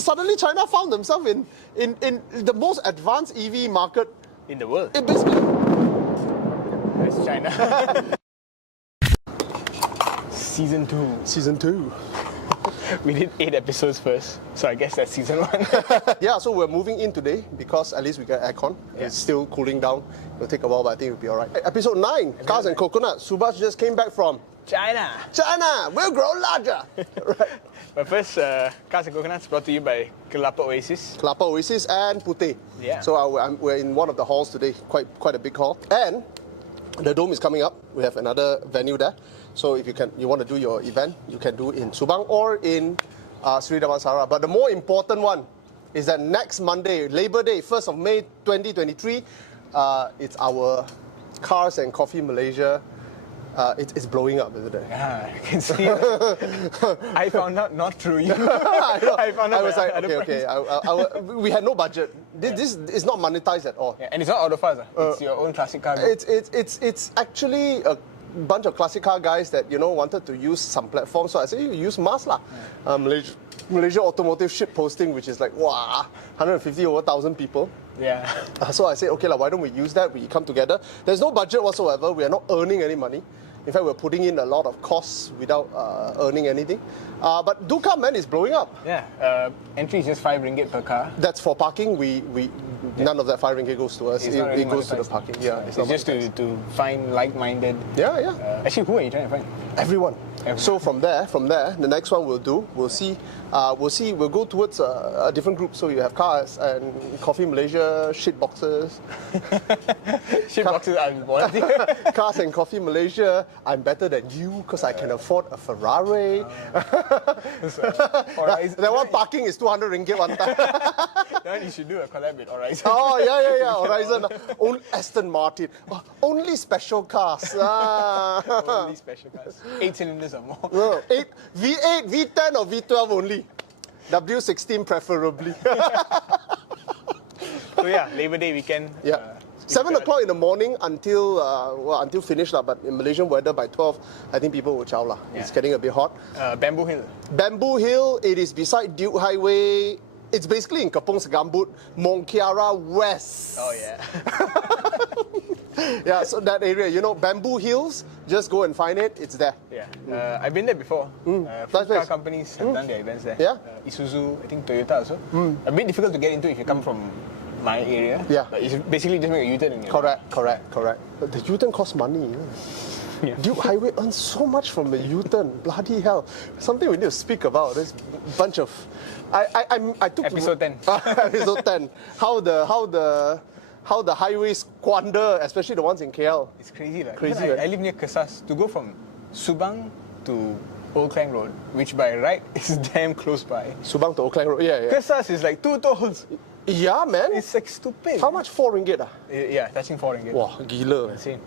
suddenly China found themselves in the most advanced EV market in the world. It basically. That's China. Season 2. Season 2. We did 8 episodes first, so I guess that's season 1. Yeah, so we're moving in today because at least we got aircon. Yeah. It's still cooling down. It'll take a while, but I think it'll be alright. Episode 9, Cars and Coconut. Subhash just came back from China. China. We'll grow larger. Right. But first, Cars and Coconuts brought to you by Kelapa Oasis. Kelapa Oasis and Puteh. Yeah. So we're in one of the halls today, quite a big hall. And the Dome is coming up. We have another venue there. So if you want to do your event, you can do it in Subang or in Sri Damansara. But the more important one is that next Monday, Labor Day, 1st of May 2023, it's our Cars and Coffee Malaysia. It's blowing up, isn't it? Yeah, I can see it. I found out not through you. I found out. I was like, okay. We had no budget. This is not monetized at all. Yeah, and it's not Autophiles. It's your own classic car. It's actually a bunch of classic car guys that wanted to use some platform. So I said, you use Mars lah. Malaysia Automotive Ship Posting, which is like 150 over 1,000 people. Yeah. So I said, okay, why don't we use that? We come together. There's no budget whatsoever. We are not earning any money. In fact, we're putting in a lot of costs without earning anything. But do come, man, it's blowing up. Yeah. Entry is just 5 ringgit per car. That's for parking. None of that 5 ringgit goes to us. It goes to the parking. Yeah, it's just to find like-minded. Yeah. Actually, who are you trying to find? Everyone. So from there, the next one we'll go towards a different group. So you have Cars and Coffee Malaysia, shit boxes. Shit boxes, I'm volunteer. Cars and Coffee Malaysia, I'm better than you because I can afford a Ferrari. That one parking is 200 ringgit one time. Then you should do a collab with Horizon. Oh, yeah. Horizon. Only Aston Martin. Only special cars. Only special cars. 8 cylinders or more. No, V8, V10 or V12 only. W16 preferably. So yeah, Labor Day weekend. Yeah. 7 o'clock in the morning until finish lah. But in Malaysian weather by 12, I think people will chow lah. Yeah. It's getting a bit hot. Bamboo Hill. Bamboo Hill. It is beside Duke Highway. It's basically in Kapong Segambut, Mongkiara West. Oh yeah. Yeah, so that area, Bamboo Hills, just go and find it, it's there. Yeah, I've been there before. Car companies have done their events there. Yeah. Isuzu, I think Toyota also. A bit difficult to get into if you come from my area. Yeah. But it's basically just make a U-turn. Correct. But the U-turn costs money. Yeah. Duke Highway earns so much from the U-turn. Bloody hell. Something we need to speak about. There's a bunch of... I took... Episode 10. Episode 10. How the highways squander, especially the ones in KL. It's crazy. Right? Right? I live near Kerrys. To go from Subang to Old Klang Road, which by right is damn close by. Subang to Old Klang Road, yeah. Kerrys is like 2 tolls. Yeah, man. It's like stupid. How much? 4 ringgit? Yeah, touching 4 ringgit. Wow, gila. Insane.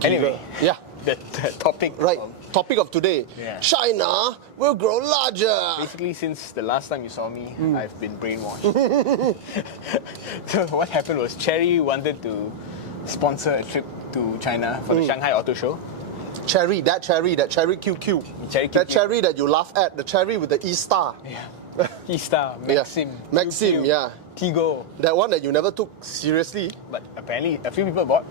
Gila. Anyway. Yeah. The topic. Right. Topic of today. Yeah. China will grow larger. Basically, since the last time you saw me, I've been brainwashed. So what happened was Chery wanted to sponsor a trip to China for the Shanghai Auto Show. Chery, that Chery QQ. Chery QQ. That Chery that you laugh at, the Chery with the E-Star. Yeah. E-Star, Maxim. Yeah. Maxim, QQ, yeah. Tigo. That one that you never took seriously. But apparently, a few people bought.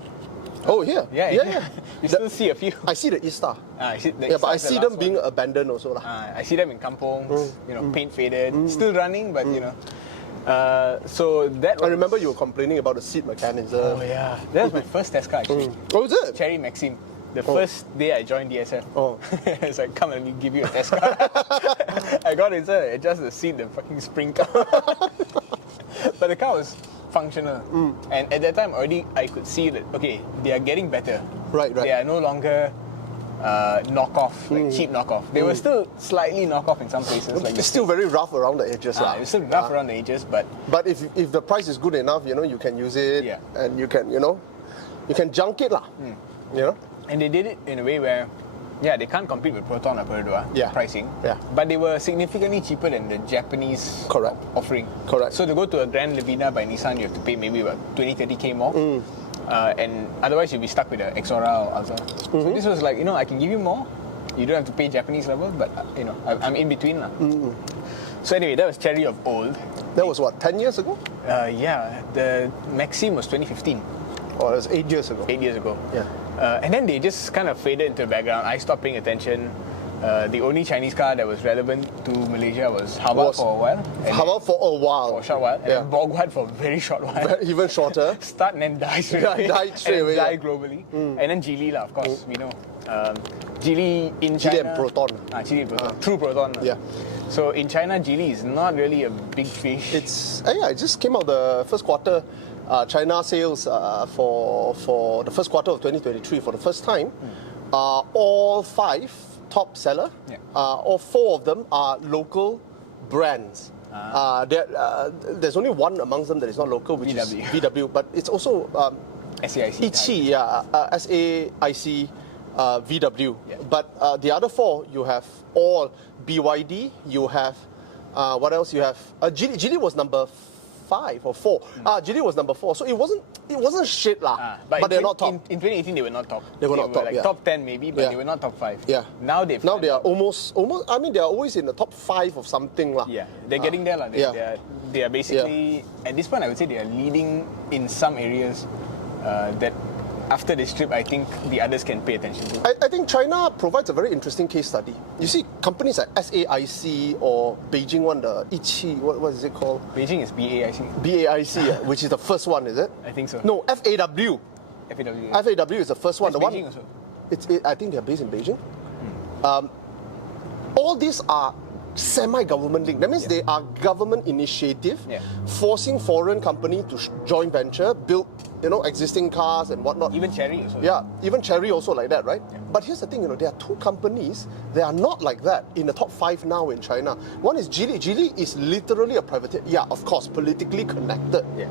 Oh, yeah. Yeah. You still see a few. I see the E-Star. But I see them being abandoned also. I see them in kampongs, paint faded, still running, but so that was... I remember you were complaining about the seat mechanism. Oh yeah, that was my first test car actually. Oh, is it? Chery Maxim. The first day I joined DSF. Oh. It's like, come let me give you a test car. I got inside, I adjusted the seat, the fucking spring car. But the car was functional. And at that time already I could see that, okay, they are getting better. Right. They are no longer knockoff, like cheap knockoff. They were still slightly knockoff in some places. It's still very rough around the edges. It's still rough around the edges, but if the price is good enough, you can use it, and you can junk it lah. And they did it in a way where, they can't compete with Proton or Perodua pricing. Yeah. But they were significantly cheaper than the Japanese offering. Correct. So to go to a Grand Levina by Nissan, you have to pay maybe about 20-30k more. And otherwise you'll be stuck with an Xora or Alza. So this was like, I can give you more. You don't have to pay Japanese level, but I'm in between. So anyway, that was Chery of old. That was what, 10 years ago? Yeah, the Maxim was 2015. Oh, that was 8 years ago. 8 years ago. Yeah. And then they just kind of faded into the background. I stopped paying attention. The only Chinese car that was relevant to Malaysia was Hyundai for a while. Hyundai for a while. For a short while. And then Bogward for a very short while. Even shorter. Start and then die straight Yeah, away. died straight and away, die yeah. globally. And then Geely, of course, we know. Geely in China. Geely and Proton. Geely and Proton. True Proton. Yeah. So in China, Geely is not really a big fish. It just came out the first quarter. China sales for the first quarter of 2023 for the first time. All 5 top seller. Yeah. All 4 of them are local brands. There's only one amongst them that is not local, which is VW. But it's also SAIC. Ichi, SAIC, VW. Yeah. But the other 4, you have all BYD. You have what else? You have Geely was number 5 or 4. Geely was number 4. So it wasn't shit lah. But they're not top. In 2018, they were not top. They were not top. Like yeah. top 10 maybe, but Yeah. they were not top 5. Yeah. Now they are almost. I mean, they are always in the top 5 of something lah. Yeah, they're getting there lah. They are basically at this point. I would say they are leading in some areas that. After this trip, I think the others can pay attention to. I think China provides a very interesting case study. You see, companies like SAIC or Beijing one, the Ichi, what is it called? Beijing is BAIC. BAIC, which is the first one, is it? I think so. No, FAW. FAW. FAW is the first one. It's The Beijing one. also. I think they're based in Beijing. All these are semi-government linked. That means they are government initiative, forcing foreign company to joint venture, build existing cars and whatnot. Even Chery also. Yeah, even Chery also like that, right? Yeah. But here's the thing, there are 2 companies that are not like that in the top 5 now in China. One is Geely. Geely is literally a private, of course, politically connected. Yeah.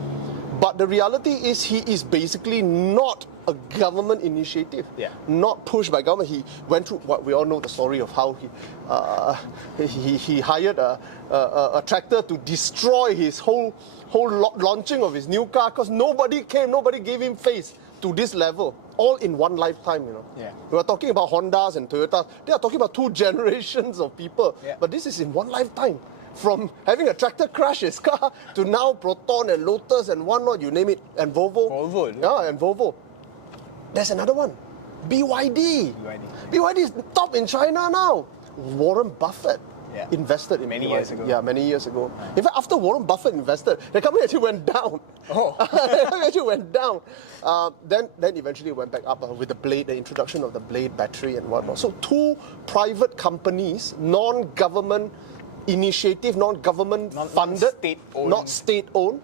But the reality is he is basically not a government initiative, not pushed by government. He went through what we all know the story of how he hired a tractor to destroy his whole launching of his new car because nobody gave him face to this level, all in one lifetime, Yeah. We are talking about Hondas and Toyotas. They are talking about 2 generations of people, Yeah. but this is in one lifetime. From having a tractor crash his car to now Proton and Lotus and whatnot, you name it, and Volvo. Yeah, and Volvo. There's another one, BYD. BYD is top in China now. Warren Buffett invested in many BYD. years ago. Yeah, many years ago. In fact, after Warren Buffett invested, the company actually went down. Oh. The company actually went down. Then eventually went back up with the introduction of the Blade battery and whatnot. So 2 private companies, non-government initiative, non-government funded, not state-owned,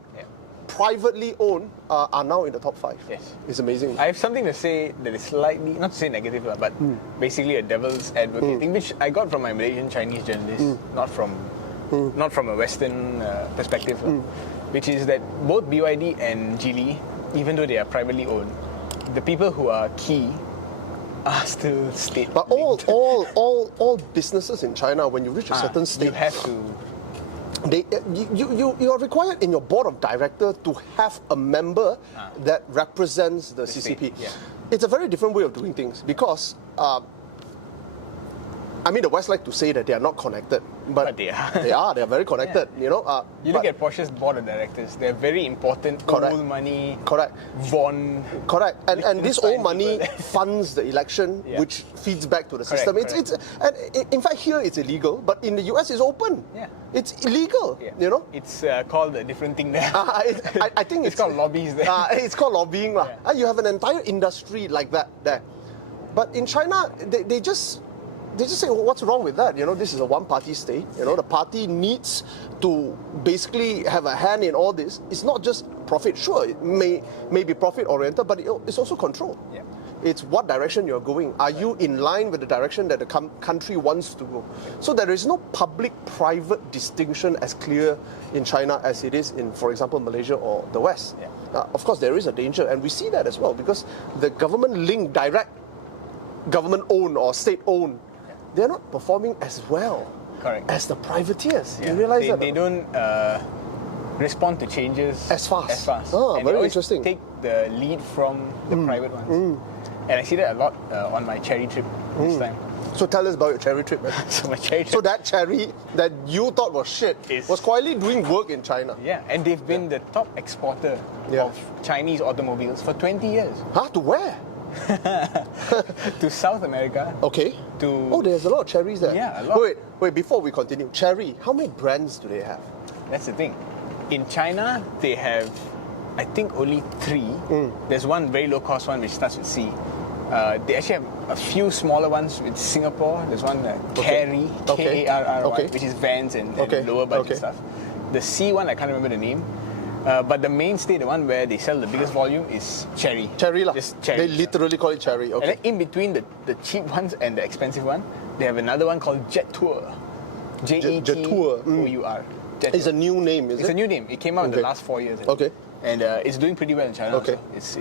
privately owned, are now in the top 5. Yes. It's amazing. I have something to say that is slightly, not to say negative, but basically a devil's advocate thing, which I got from my Malaysian Chinese journalist, not from a Western perspective, which is that both BYD and Geely, even though they are privately owned, the people who are key are still state. But all businesses in China, when you reach a certain state, you have to. You are required in your board of directors to have a member that represents the CCP. Yeah. It's a very different way of doing things because I mean, the West like to say that they are not connected, but they are. They are very connected. You look at Porsche's board of directors; they're very important. Old money. Correct. Von. Correct. And this old money people. funds the election, which feeds back to the system. Correct. And in fact here it's illegal, but in the US it's open. Yeah. It's illegal. Yeah. It's called a different thing there. I think it's called lobbies there. It's called lobbying. Yeah. You have an entire industry like that there. But in China, they just say, well, what's wrong with that? This is a one-party state. The party needs to basically have a hand in all this. It's not just profit. Sure, it may be profit-oriented, but it's also control. Yeah. It's what direction you're going. Are you in line with the direction that the country wants to go? So there is no public-private distinction as clear in China as it is in, for example, Malaysia or the West. Yeah. Of course, there is a danger, and we see that as well, because the government-linked, direct, government-owned or state-owned, they're not performing as well as the privateers. Yeah. You realize that? They don't respond to changes as fast. And very they always interesting. take the lead from the private ones. And I see that a lot on my Chery trip this time. So tell us about your cherry trip, man. So my cherry So trip. that cherry that you thought was shit was quietly doing work in China. Yeah, and they've been the top exporter Yeah. of Chinese automobiles for 20 years. Huh? To where? To South America. Okay. To Oh, there's a lot of cherries there. Yeah, a lot. Wait, before we continue. Cherry, how many brands do they have? That's the thing. In China, they have, I think, only 3. There's one very low cost one which starts with C. They actually have a few smaller ones with Singapore. There's one Kerry, Okay. K-A-R-R-Y, Okay. which is vans and Okay. lower budget Okay. stuff. The C one, I can't remember the name. But the mainstay, the one where they sell the biggest volume, is Chery. Cherry lah. Just Chery. They literally call it cherry. And Okay. then in between the cheap ones and the expensive one, they have another one called Jet Tour. Jet-Tour. Jet It's Tour. a new name, is It's it? a new name. It came out in the Okay. last 4 years. I think. Okay. And it's doing pretty well in China. Okay. Also.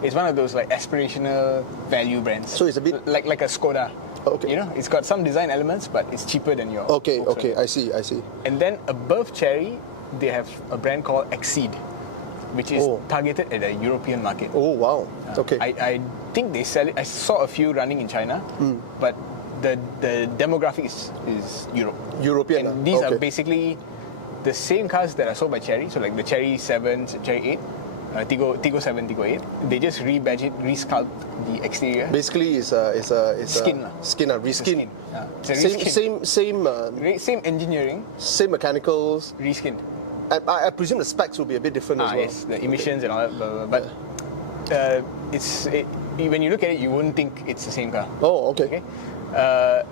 It's one of those like aspirational value brands. So it's a bit- like a Skoda. Okay. You know, it's got some design elements, but it's cheaper than your. Okay, Volkswagen. okay, I see. And then above Chery, they have a brand called Exceed, which is Oh. targeted at the European market. Oh, wow. Okay. I think they sell it. I saw a few running in China, but the demographic is Europe. European. And these are okay. basically the same cars that are sold by Chery. So like the Chery 7, Chery 8, Tiggo 7, Tiggo 8. They just rebadge it, resculpt the exterior. Basically, it's Skin lah. Skin, reskin. Skin. It's a reskin. Same engineering, Same mechanicals. reskin. I presume the specs will be a bit different as well. Yes, the emissions and all that. Blah, blah, blah. But when you look at it, you wouldn't think it's the same car. Oh, okay. Okay.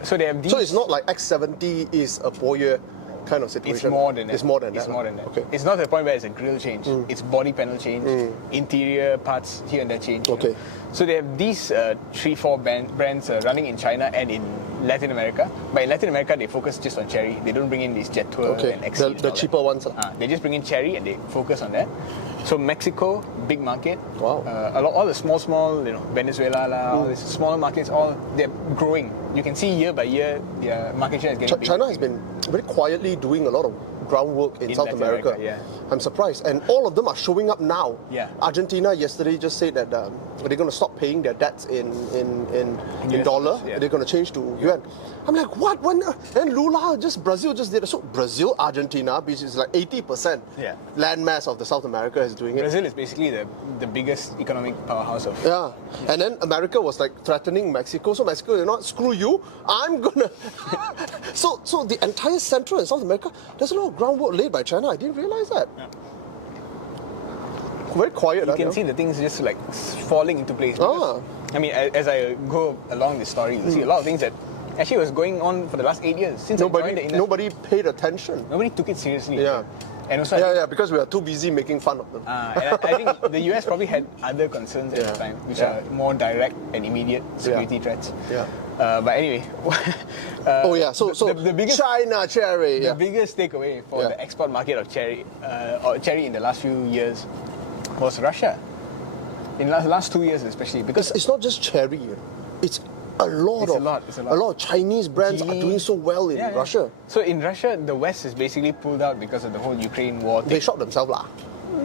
So they have these. So it's not like X70 is a Porsche kind of It's situation. more than that. It's more than that. It's more than that. Okay. It's not to the point where it's a grille change. It's body panel change, interior parts here and there change. you Okay. know. So they have these 3-4 brands running in China and in Latin America. But in Latin America, they focus just on Chery. They don't bring in these Jet Tour Okay. and Exceed. The cheaper ones. They just bring in Chery and they focus on that. So Mexico, big market. Wow. All the small, Venezuela, all these smaller markets, they're growing. You can see year by year, their market share is getting bigger. China has been very quietly doing a lot of groundwork in South Latin America. America, I'm surprised. And all of them are showing up now. Yeah. Argentina yesterday just said that they're going to stop paying their debts in US dollar. yeah. They're going to change to yuan. I'm like, what? When? And Brazil just did it. So Brazil, Argentina, which is like 80% Yeah. landmass of the South America is doing it. Brazil is basically the biggest economic powerhouse of. Yeah. And then America was like threatening Mexico. So Mexico, you know what, screw you. I'm gonna. so the entire Central and South America, there's a lot of groundwork laid by China. I didn't realize that. Yeah. Very quiet. You can see the things just like falling into place. because, I mean, as I go along this story, you see a lot of things that actually was going on for the last 8 years since I joined the industry. Nobody paid attention. Nobody took it seriously. Yeah. And also, I think, because we are too busy making fun of them. and I think the US probably had other concerns at the time, which are more direct and immediate security threats. Yeah. But anyway, So the biggest China cherry. the biggest takeaway for Yeah. the export market of Chery, or Chery in the last few years, was Russia. In the last 2 years especially, because It's not just cherry. You know. It's a lot It's a of lot, it's a lot. of Chinese brands are Geely. doing so well in Russia. So in Russia, the West is basically pulled out because of the whole Ukraine war They thing. shot themselves lah.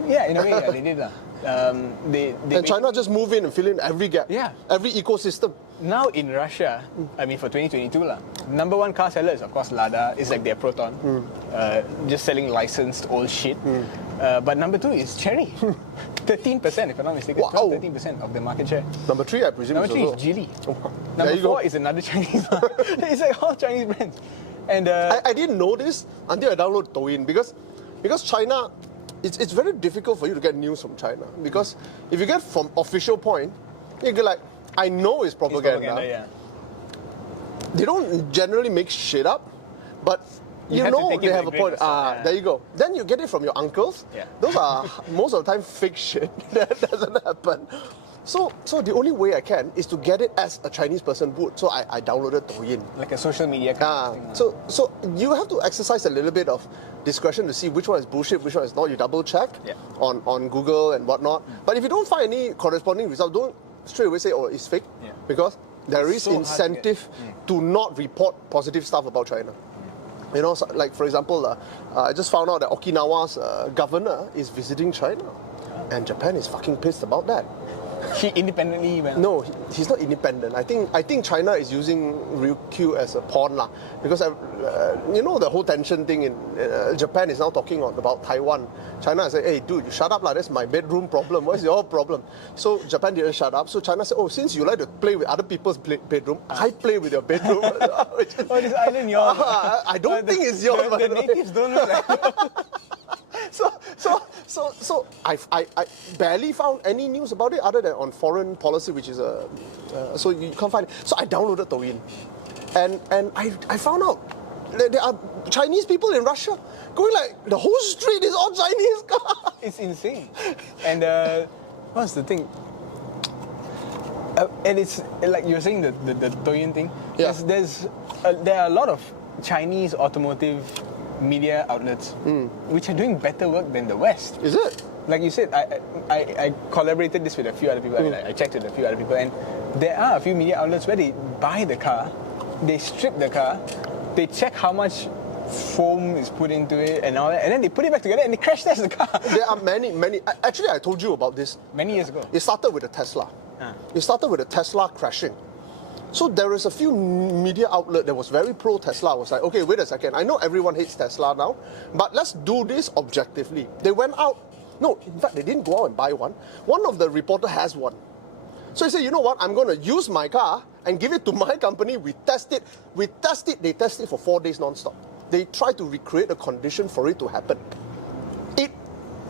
Yeah, in a way, yeah, they did. And China just move in and fill in every gap. Yeah. Every ecosystem. Now in Russia, I mean for 2022 number one car seller is of course Lada. It's like their Proton, just selling licensed old shit. But number two is Chery, 13% if I'm not mistaken, Wow. 13% of the market share. Number 3, I presume. Number three is also. Geely. There Number you go. 4 is another Chinese one. It's like all Chinese brands. And I didn't know this until I downloaded Douyin because China, it's very difficult for you to get news from China because if you get from official point, you get like, I know it's it's propaganda. yeah. They don't generally make shit up, but you have to know take it they with have a a grain point. of salt, yeah. There you go. Then you get it from your uncles. Yeah. Those are most of the time fake shit. That doesn't happen. So the only way I can is to get it as a Chinese person would. So I downloaded Douyin. Like a social media kind of thing. So you have to exercise a little bit of discretion to see which one is bullshit, which one is not. You double check on Google and whatnot. But if you don't find any corresponding result, don't straight away say, oh, it's fake. Yeah. Because there is so hard to incentive to not report positive stuff about China. You know, so, like for example, I just found out that Okinawa's governor is visiting China. And Japan is fucking pissed about that. He independently went. No, he's not independent. I think China is using Ryukyu as a pawn lah, because you know the whole tension thing in Japan is now talking about Taiwan. China said, "Hey, dude, you shut up lah. That's my bedroom problem. What's your problem?" So Japan didn't shut up. So China said, "Oh, since you like to play with other people's bedroom, I play with your bedroom." Oh, this island yours. I don't think it's yours. The natives don't look like So I barely found any news about it other than on foreign policy, which is so you can't find it. So I downloaded Douyin, and I found out that there are Chinese people in Russia going like the whole street is all Chinese cars. It's insane. And what's the thing? And it's like you're saying the Douyin thing. Yeah. There are a lot of Chinese automotive media outlets which are doing better work than the West. Is it? Like you said, I collaborated this with a few other people. I checked with a few other people, and there are a few media outlets where they buy the car, they strip the car, they check how much foam is put into it and all that, and then they put it back together and they crash test the car. There are many. Actually, I told you about this Many years ago. It started with a Tesla. It started with a Tesla crashing. So there is a few media outlet that was very pro Tesla. I was like, okay, wait a second. I know everyone hates Tesla now, but let's do this objectively. They went out. No, in fact, they didn't go out and buy one. One of the reporter has one. So he said, you know what? I'm going to use my car and give it to my company. We test it. They test it for 4 days non-stop. They try to recreate a condition for it to happen. It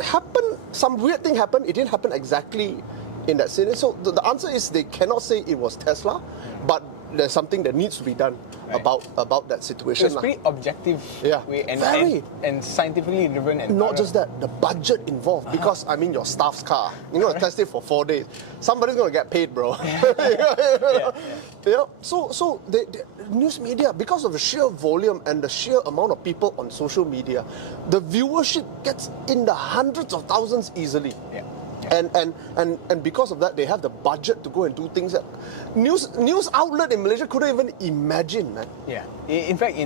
happened. Some weird thing happened. It didn't happen exactly in that scenario. So the answer is they cannot say it was Tesla, but there's something that needs to be done about that situation. It's pretty objective way and scientifically driven. And not just that, the budget involved, because I mean your staff's car. You're going to test it for 4 days. Somebody's going to get paid, bro. So the news media, because of the sheer volume and the sheer amount of people on social media, the viewership gets in the hundreds of thousands easily. Yeah. And because of that, they have the budget to go and do things that news outlet in Malaysia couldn't even imagine, man. Yeah. In fact,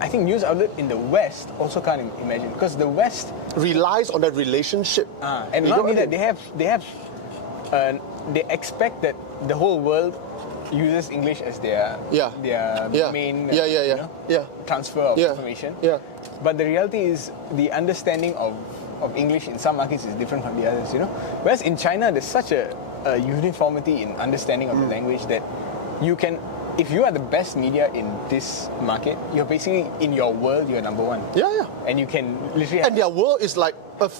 I think news outlet in the West also can't imagine, because the West relies on that relationship. And not only that, they expect that the whole world uses English as their main transfer of information. Yeah. But the reality is the understanding of English in some markets is different from the others, you know. Whereas in China, there's such a uniformity in understanding of the language that you can, if you are the best media in this market, you're basically, in your world, you're number one. Yeah. And you can literally... And their world is like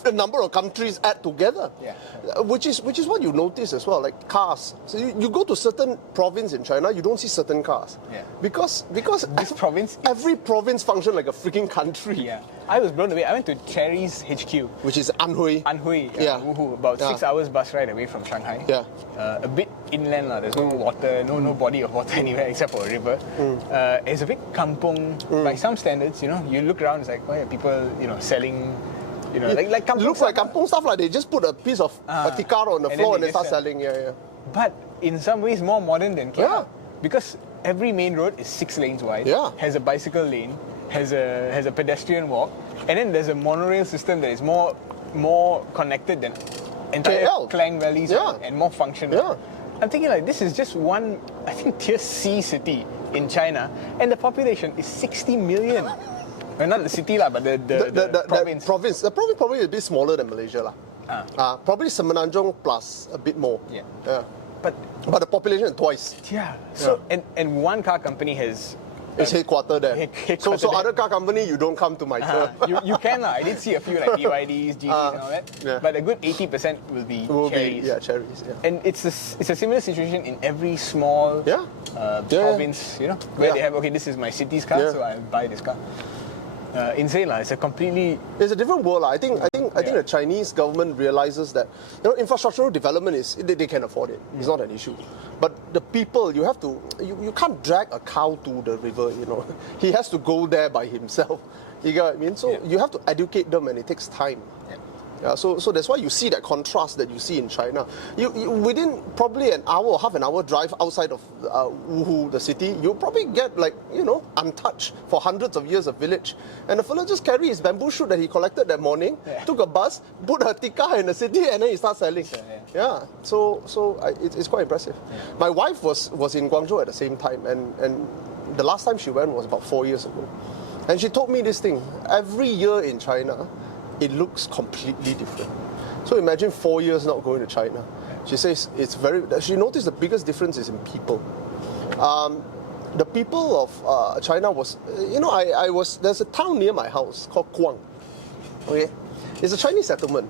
a number of countries add together. Yeah. Which is what you notice as well, like cars. So you go to certain province in China, you don't see certain cars. Yeah. Because every province functions like a freaking country. Yeah. I was blown away. I went to Chery's HQ. Which is Anhui. Woohoo, about 6 hours bus ride away from Shanghai. Yeah. A bit inland, there's no water, no body of water anywhere except for a river. It's a bit kampung by some standards, you know. You look around, it's like, oh yeah, people, selling, like kampung. Looks like kampung stuff, like they just put a piece of a tikar on the floor and they start selling. Yeah. But in some ways more modern than Kerrys. Because every main road is 6 lanes wide, has a bicycle lane, has a pedestrian walk, and then there's a monorail system that is more connected than entire Klang valleys and more functional. Yeah. I'm thinking like this is just one, I think, tier C city in China, and the population is 60 million. Well, not the city but the province. The province probably is a bit smaller than Malaysia probably Semenanjung plus a bit more. Yeah. But the population is twice. Yeah. So and one car company has. It's headquartered there. So other car company, you don't come to my turn. You can. I did see a few like BYDs, GTs and all that. Yeah. But a good 80% will be Cherries. Cherries. Yeah. And it's a similar situation in every small province, where they have, okay, this is my city's car, so I buy this car. Insane, it's a completely... It's a different world. I think the Chinese government realizes that infrastructural development is they can afford it. It's not an issue. But the people, you have to you can't drag a cow to the river. He has to go there by himself. You get what I mean? So you have to educate them, and it takes time. Yeah, so that's why you see that contrast that you see in China. You within probably an hour or half an hour drive outside of Wuhu, the city, you'll probably get like, untouched for hundreds of years of village. And the fella just carry his bamboo shoot that he collected that morning, took a bus, put a tikka in the city, and then he starts selling. It's quite impressive. Yeah. My wife was in Guangzhou at the same time, and the last time she went was about 4 years ago. And she told me this thing, every year in China, it looks completely different. So imagine 4 years not going to China. She says she noticed the biggest difference is in people. The people of China was, there's a town near my house called Guang. Okay, it's a Chinese settlement.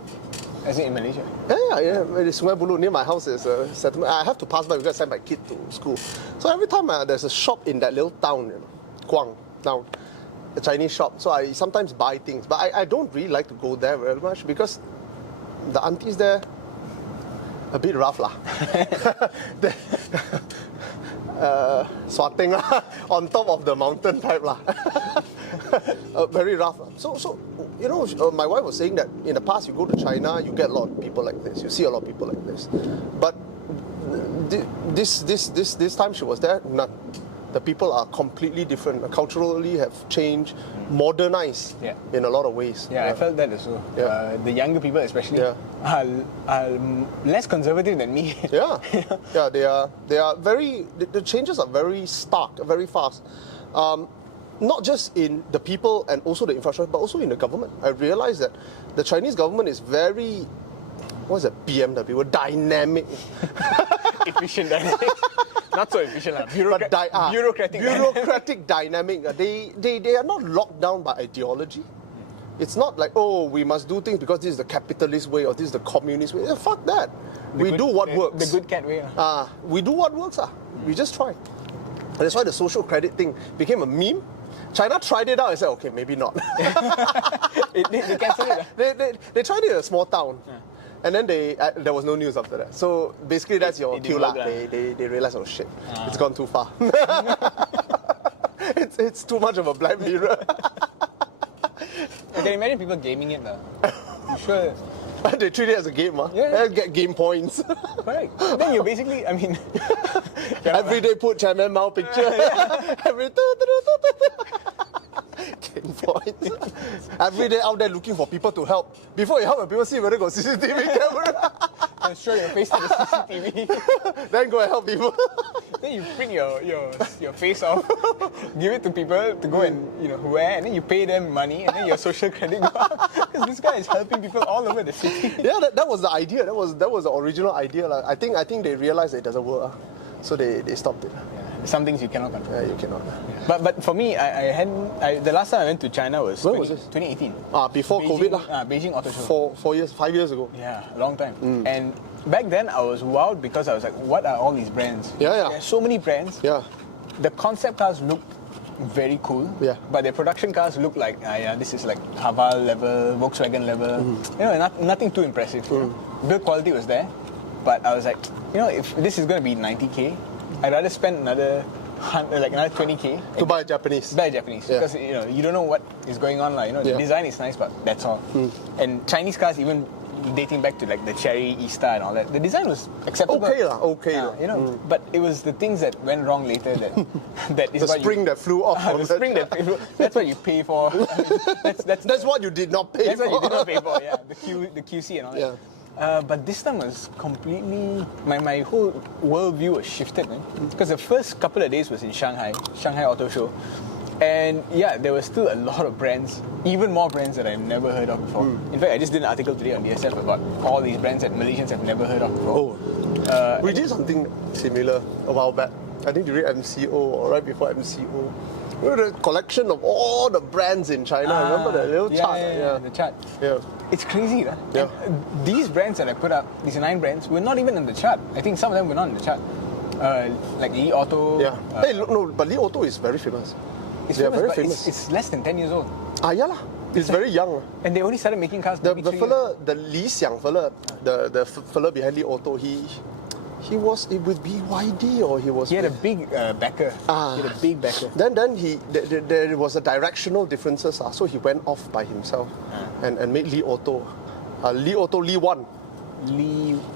As in Malaysia? Yeah. Sungai Buloh, near my house is a settlement. I have to pass by because I send my kid to school. So every time there's a shop in that little town, Guang town, a Chinese shop. So I sometimes buy things, but I don't really like to go there very much because the aunties there, a bit rough lah. Swatting lah, on top of the mountain type lah. Very rough. So my wife was saying that in the past you go to China, you get a lot of people like this. You see a lot of people like this. But this time she was there, none. The people are completely different. Culturally have changed, modernized in a lot of ways. Yeah, I felt that as well. Yeah. The younger people especially are less conservative than me. Yeah, they are very, the changes are very stark, very fast. Not just in the people and also the infrastructure, but also in the government. I realized that the Chinese government is very, what's it, BMW, dynamic. Efficient dynamic. Not so efficient, bureaucratic dynamic. They are not locked down by ideology. It's not like, we must do things because this is the capitalist way or this is the communist way. Fuck that. We do what works. The good cat way. We do what works. We just try. And that's why the social credit thing became a meme. China tried it out and said, okay, maybe not. They cancelled it. They tried it in a small town. And then there was no news after that. So basically that's your cue lah. They realized, oh shit, it's gone too far. it's too much of a black mirror. I can imagine people gaming it now. You sure? They treat it as a game, get game points. Correct. Then you basically, every day put Chairman Mao picture. Every game points. Every day out there looking for people to help. Before you help, people see whether got CCTV camera. I'm sure your face to the CCTV. Then go and help people. Then you print your face off, give it to people to go and wear, and then you pay them money, and then your social credit go up. Because this guy is helping people all over the city. Yeah, that was the idea. That was the original idea. I think they realized it doesn't work, so they stopped it. Yeah. Some things you cannot control. Yeah, you cannot. Yeah. But for me, the last time I went to China was when was this? 2018. Before Beijing, COVID lah. Beijing Auto Show. 5 years ago. Yeah, a long time. And back then I was wowed because I was like, what are all these brands? Yeah. There's so many brands. Yeah. The concept cars look very cool. Yeah. But the production cars look like, this is like Haval level, Volkswagen level. Nothing too impressive. Build quality was there. But I was like, if this is going to be 90K, I'd rather spend another 20K to buy a Japanese. Because you don't know what is going on. The design is nice, but that's all. And Chinese cars, even dating back to like the Chery, E-Star and all that, the design was acceptable. Okay lah. But it was the things that went wrong later that is the spring that flew off. The spring that flew. That's what you pay for. That's what you did not pay for. That's what you did not pay for. Yeah, the QC and all that. Yeah. But this time was completely, my whole worldview was shifted, man. Because the first couple of days was in Shanghai Auto Show. And there were still a lot of brands, even more brands that I've never heard of before. In fact, I just did an article today on DSF about all these brands that Malaysians have never heard of before. We did something similar a while back. I think during MCO or right before MCO. We had a collection of all the brands in China. Remember that little chart? The chart. Yeah. It's crazy, right? Yeah. These brands that I put up, these 9 brands, were not even in the chart. I think some of them were not in the chart. Like Li Auto. Yeah. But Li Auto is very famous. They are very famous. It's less than 10 years old. Yeah lah. It's very young. And they only started making cars. The fella, the Li Xiang fella, the fella behind Li Auto, he was with BYD or he was. He had a big backer. He had a big backer. Then there was a directional differences. So he went off by himself and made Li Auto. Li Auto, Li 1.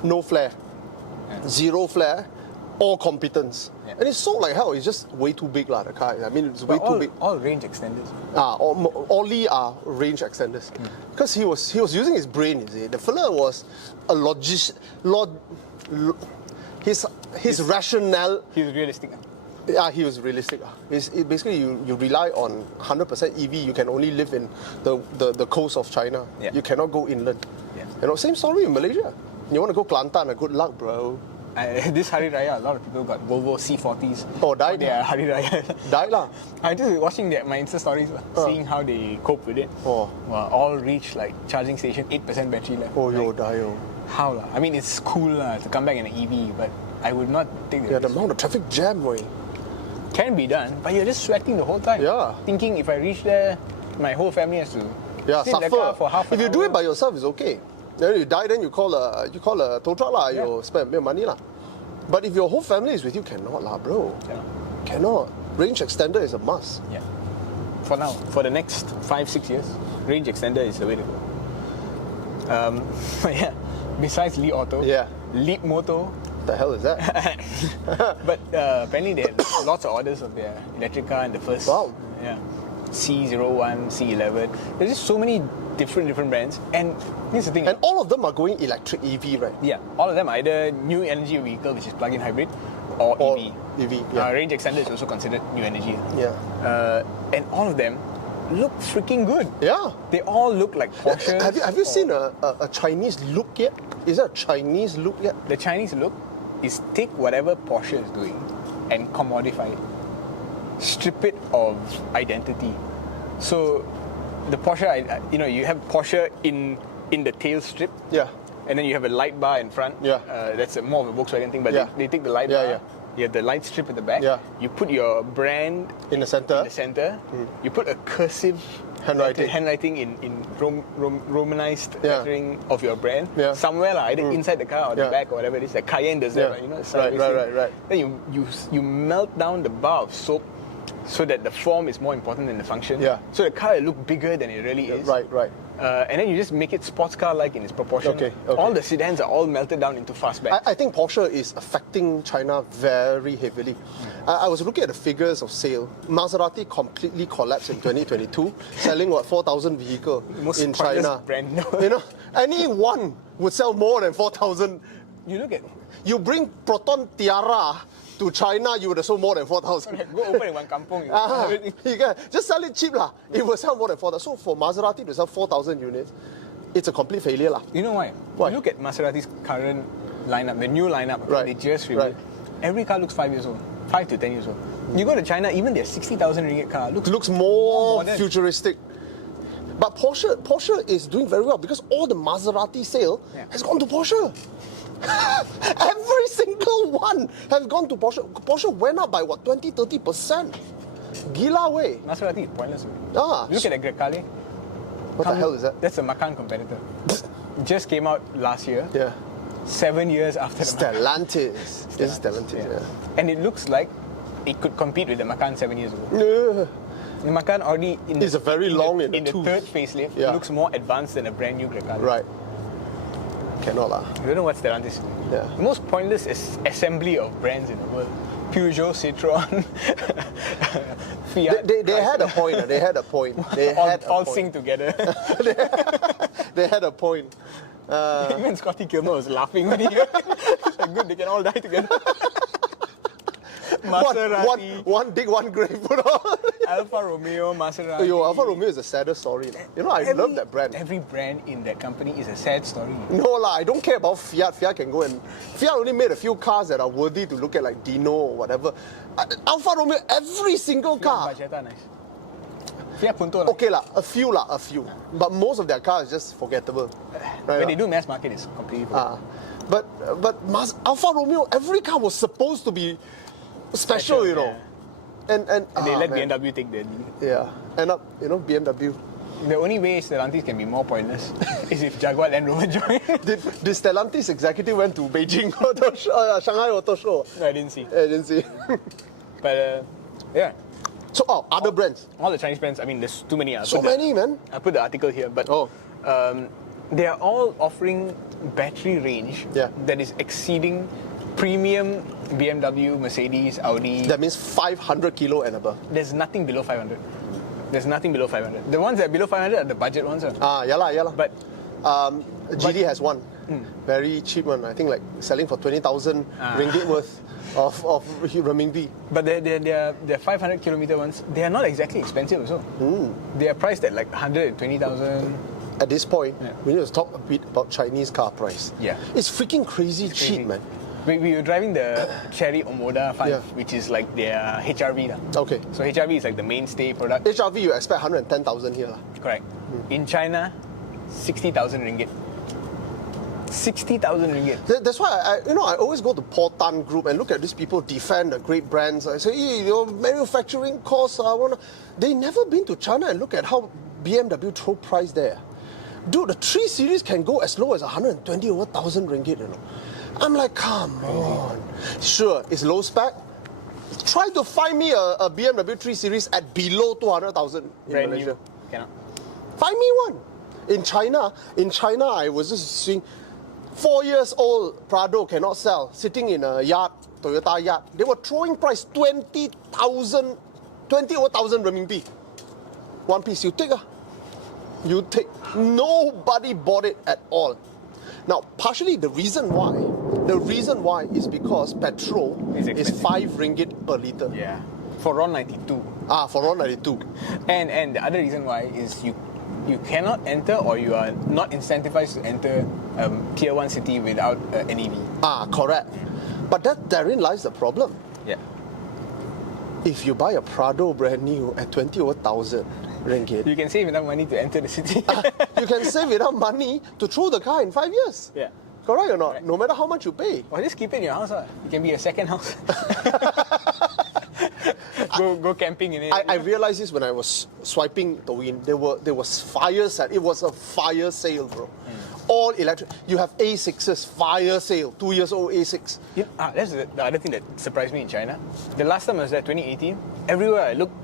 No flare. Yeah. Zero flare. All competence. Yeah. And it's sold like hell. It's just way too big, the car. I mean, it's way too big. All range extenders. All Li are range extenders. Because he was using his brain, you see. The fella was a his rationale. He was realistic. Yeah, he was realistic. Basically, you rely on 100% EV. You can only live in the coast of China. Yeah. You cannot go inland. Yeah. Same story in Malaysia. You want to go Kelantan, good luck, bro. This Hari Raya, a lot of people got Volvo C40s. Oh, died? Yeah, Hari Raya. Died lah. I just watching my Insta stories, seeing how they cope with it. Oh. Well, all reach like charging station, 8% battery left. Oh, like, yo, die, yo. How lah? I mean, it's cool to come back in an EV, but I would not take the Yeah, the risk. amount of traffic jam, way. Can be done, but you're just sweating the whole time. Yeah. Thinking if I reach there, my whole family has to sit in the car suffer. for half an If you hour. do it by yourself, it's okay. Then you die, then you call a tow truck lah. Yeah. You spend a bit of money lah. But if your whole family is with you, cannot lah, bro. Yeah. Cannot. Range extender is a must. Yeah. For now, for the next 5-6 years, range extender is the way to go. Yeah. Besides Li Auto, Yeah. Leap Moto. What the hell is that? But apparently they had lots of orders of their electric car in the first. Wow. Yeah. C01, C11. There's just so many different brands. And here's the thing. And all of them are going electric EV, right? Yeah, all of them are either new energy vehicle, which is plug-in hybrid, or Or EV. EV, yeah. Range extender is also considered new energy. Yeah. And all of them look freaking good. Yeah. They all look like Porsche. Have you seen a Chinese look yet? Is there a Chinese look yet? The Chinese look is take whatever Porsche is doing and commodify it. Strip it of identity. So the Porsche, you have Porsche in the tail strip. Yeah. And then you have a light bar in front. Yeah. That's more of a Volkswagen thing, but Yeah. they take the light Yeah, bar. yeah. You have the light strip at the back. Yeah. You put your brand In the center. in the center. You put a cursive Handwriting. in Romanized Yeah. lettering of your brand Yeah. somewhere, either inside the car or the Yeah. back or whatever it is. Like Cayenne does that, Yeah. sideways Right. thing. Then you melt down the bar of soap so that the form is more important than the function. Yeah. So the car will look bigger than it really is. Right. And then you just make it sports car-like in its proportion. Okay. All the sedans are all melted down into fastback. I think Porsche is affecting China very heavily. I was looking at the figures of sale. Maserati completely collapsed in 2022, selling 4,000 vehicles Most in pointless China. brand. Any one would sell more than 4,000. You look at You bring Proton Tiara to China, you would have sold more than 4,000. go open in one kampong. You can just sell it cheap lah. It will sell more than 4,000. So for Maserati to sell 4,000 units, it's a complete failure lah. You know why? Why? You look at Maserati's current lineup, the new lineup Right. they just reviewed. Right. Every car looks 5 years old, 5 to 10 years old. You go to China, even their 60,000 ringgit car Looks more modern. futuristic. But Porsche is doing very well because all the Maserati sale has gone to Porsche. Every single one has gone to Porsche. Porsche went up by 20-30%. Gila way. Maserati is pointless. Ah, Look at the Grecale. what the hell is that? That's a Macan competitor. Just came out last year, Yeah. 7 years after the Macan. Stellantis. This is Stellantis, yeah. And it looks like it could compete with the Macan 7 years ago. Yeah. The Macan already It's a very long in the the tooth. third facelift. Yeah. It looks more advanced than a brand new Grecale. Right. Cannot lah. I don't know what Stellantis is. Yeah. The most pointless assembly of brands in the world. Peugeot, Citroën, Fiat. They had a point. They had a point. They had a all point. sing together. They had a point. Even Scotty Kilmer was laughing when he heard it. It's like, good, they can all die together. Maserati, One dig, one grave. Put on. Alfa Romeo, Maserati. Yo, Alfa Romeo is the saddest story. I love that brand. Every brand in that company is a sad story. No lah, I don't care about Fiat. Fiat can go and... Fiat only made a few cars that are worthy to look at, like Dino or whatever. Alfa Romeo, every single car. Bajetta, nice. Fiat Punto. Like, Okay lah, a few. But most of their cars is just forgettable. Right, when they do mass market, it's completely different. But Alfa Romeo, every car was supposed to be special, you know. And they let man. BMW take the lead. Yeah, end up, BMW. The only way Stellantis can be more pointless is if Jaguar Land Rover join. Did Stellantis executive went to Beijing Auto Show, Shanghai Auto Show? No, I didn't see. I didn't see. But yeah, So, other brands. all the Chinese brands, I mean, there's too many. So many, man. I put the article here, but Oh. they are all offering battery range Yeah. that is exceeding premium BMW, Mercedes, Audi. That means 500 kilo and above. There's nothing below 500. There's nothing below 500. The ones that are below 500 are the budget ones. Yeah lah. But GD has one. Very cheap one. I think like selling for 20,000 ringgit worth of renminbi. But they're 500 kilometer ones. They are not exactly expensive also. They are priced at like 120,000. At this point, we need to talk a bit about Chinese car price. Yeah. It's freaking crazy cheap, crazy. man. We were driving the Chery Omoda 5, Yeah. which is like their HRV. Okay. So HRV is like the mainstay product. HRV, you expect 110,000 here lah. Correct. In China, 60,000 ringgit. 60,000 ringgit. That's why I always go to Paul Tan group and look at these people defend the great brands. I say, hey, your manufacturing costs. They never been to China and look at how BMW throw price there. Dude, the 3 Series can go as low as 120 over 1,000 ringgit. I'm like, come on. Sure, it's low spec. Try to find me a BMW 3 Series at below 200,000 in Brand Malaysia. new. Cannot. Find me one. In China, I was just seeing 4 years old Prado cannot sell, sitting in a yard, Toyota yard. They were throwing price 20 over 1,000 renminbi. One piece, you take. You take. Nobody bought it at all. Now, partially the reason why is because petrol is 5 ringgit per litre. Yeah. For RON 92. For RON 92. And the other reason why is you cannot enter, or you are not incentivized to enter tier 1 city without NEV. Correct. But therein lies the problem. Yeah. If you buy a Prado brand new at 20 over 1,000 ringgit, You can save enough money to enter the city. you can save enough money to throw the car in 5 years. Yeah. Correct or not? Right. No matter how much you pay. Or just keep it in your house. It can be a second house. go camping in it. I realized this when I was swiping Douyin. There was fire sale. It was a fire sale, bro. All electric. You have A6s, fire sale, 2 years old A6. That's the other thing that surprised me in China. The last time I was there, 2018, everywhere I looked,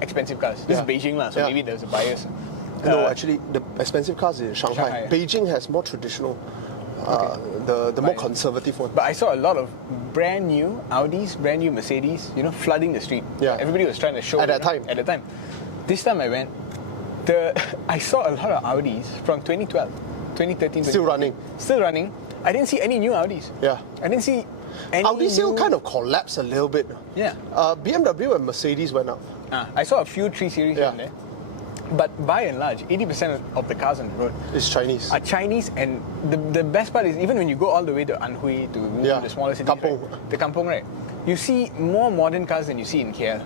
expensive cars. This is Beijing, so maybe there's a bias. No, actually, the expensive cars in Shanghai. Shanghai. Beijing has more traditional, the more conservative one. But I saw a lot of brand new Audis, brand new Mercedes, flooding the street. Yeah. Everybody was trying to show At that time. At the time. This time I went, I saw a lot of Audis from 2012, 2013. Still running. Still running. I didn't see any new Audis. Yeah. I didn't see any Audi sale new... kind of collapsed a little bit. Yeah. BMW and Mercedes went up. I saw a few 3 Series here and there. But by and large, 80% of the cars on the road It's Chinese. are Chinese, and the best part is even when you go all the way to Anhui, to the smaller cities, Kampong. Right? The Kampong, right? You see more modern cars than you see in KL.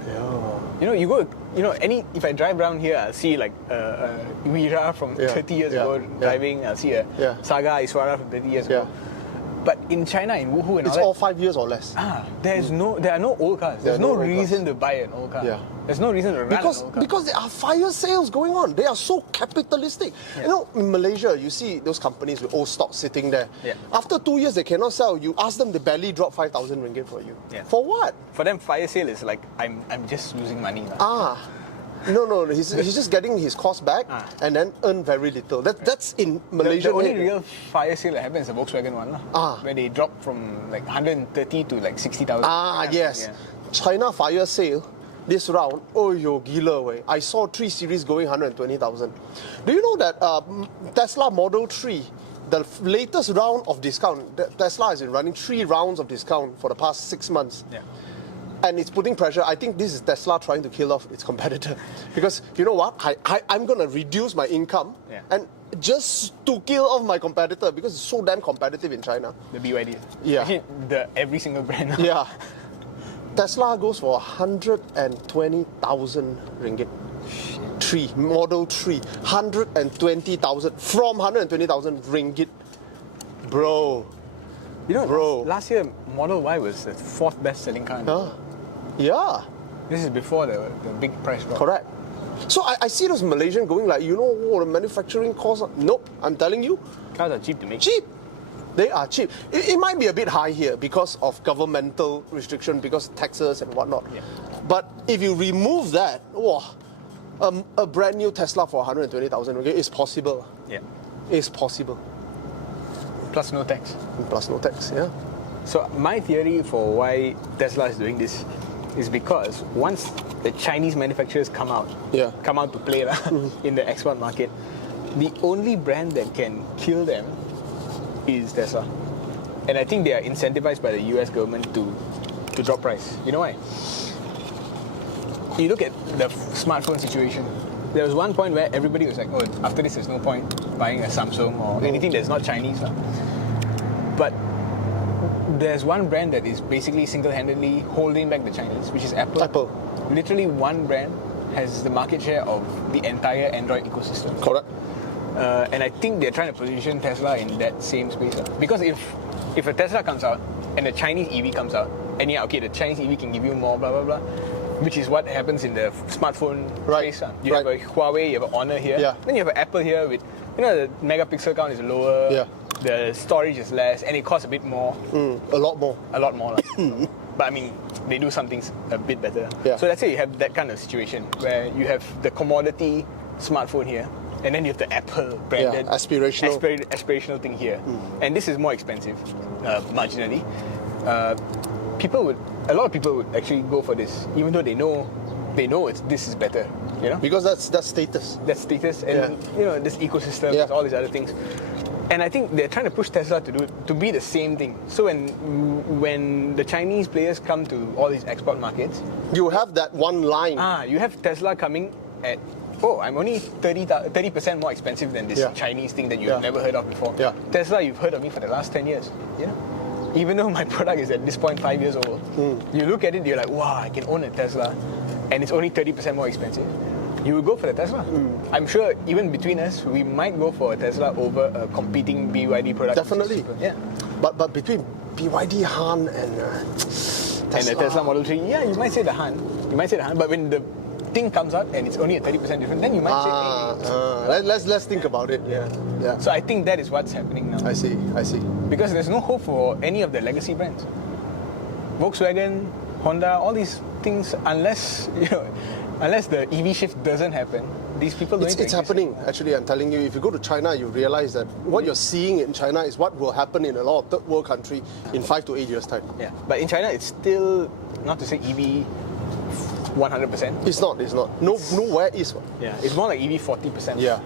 Yeah. You go, if I drive around here, I'll see like a Wira from 30 years ago driving. I'll see a Saga Iswara from 30 years ago. But in China, in Wuhu and It's all all 5 years or less. there are no old cars. There's no reason to buy an old car. Yeah. There's no reason to run an old car. Because there are fire sales going on. They are so capitalistic. Yeah. In Malaysia, you see those companies with old stock sitting there. Yeah. After 2 years, they cannot sell. You ask them, they barely drop 5,000 ringgit for you. Yeah. For what? For them, fire sale is like, I'm just losing money. No, he's just getting his cost back and then earn very little. That's in Malaysia. The only real fire sale that happens is the Volkswagen one, where they drop from like 130 to like 60,000. Yes. Yeah. China fire sale this round, gila way. I saw 3 Series going 120,000. Do you know that Tesla Model 3, the latest round of discount, Tesla has been running 3 rounds of discount for the past 6 months. Yeah. And it's putting pressure. I think this is Tesla trying to kill off its competitor. Because you know what? I'm going to reduce my income and just to kill off my competitor because it's so damn competitive in China. The BYD. Yeah. Actually, every single brand. Yeah. Tesla goes for 120,000 ringgit. Model 3. 120,000. From 120,000 ringgit. Bro. Last year, Model Y was the 4th best-selling car. Yeah. This is before the big price drop. Correct. So I see those Malaysians going like, the manufacturing costs. Nope, I'm telling you. Cars are cheap to make. Cheap. They are cheap. It might be a bit high here because of governmental restriction, because taxes and whatnot. Yeah. But if you remove that, a brand new Tesla for 120,000 ringgit is possible. Yeah. is possible. Plus no tax. Plus no tax, yeah. So my theory for why Tesla is doing this is because once the Chinese manufacturers come out to play in the export market, the only brand that can kill them is Tesla. And I think they are incentivized by the US government to drop price. You know why? You look at the smartphone situation. There was one point where everybody was like, oh, after this there's no point buying a Samsung or anything that's not Chinese. But there's one brand that is basically single-handedly holding back the Chinese, which is Apple. Apple. Literally one brand has the market share of the entire Android ecosystem. Correct. And I think they're trying to position Tesla in that same space. Because if a Tesla comes out and the Chinese EV comes out, and the Chinese EV can give you more, blah, blah, blah, which is what happens in the smartphone space. You have a Huawei, you have an Honor here, then you have an Apple here with, the megapixel count is lower, the storage is less, and it costs a bit more. A lot more. A lot more. But I mean, they do some things a bit better. So let's say you have that kind of situation where you have the commodity smartphone here, and then you have the Apple branded aspirational thing here. And this is more expensive, marginally. A lot of people would actually go for this, even though they know this is better. Because that's status. That's status, and this ecosystem, there's all these other things. And I think they're trying to push Tesla to be the same thing. So when the Chinese players come to all these export markets, you have that one line. You have Tesla coming at, I'm only 30% more expensive than this Chinese thing that you've never heard of before. Tesla, you've heard of me for the last 10 years. Even though my product is at this point 5 years old, you look at it, you're like, wow, I can own a Tesla, and it's only 30% more expensive. You would go for the Tesla. I'm sure even between us, we might go for a Tesla over a competing BYD product. Definitely. Yeah. But between BYD Han and Tesla. And the Tesla Model 3, you might say the Han. But when the thing comes out and it's only a 30% difference, then you might say, let's think about it. Yeah. So I think that is what's happening now. I see. Because there's no hope for any of the legacy brands. Volkswagen, Honda, all these things, unless the EV shift doesn't happen, these people don't. It's happening. Actually, I'm telling you, if you go to China, you realize that what you're seeing in China is what will happen in a lot of third world countries in 5 to 8 years' time. Yeah, but in China, it's still not to say EV 100%. It's not. Nowhere is. Yeah, it's more like EV 40%. Yeah.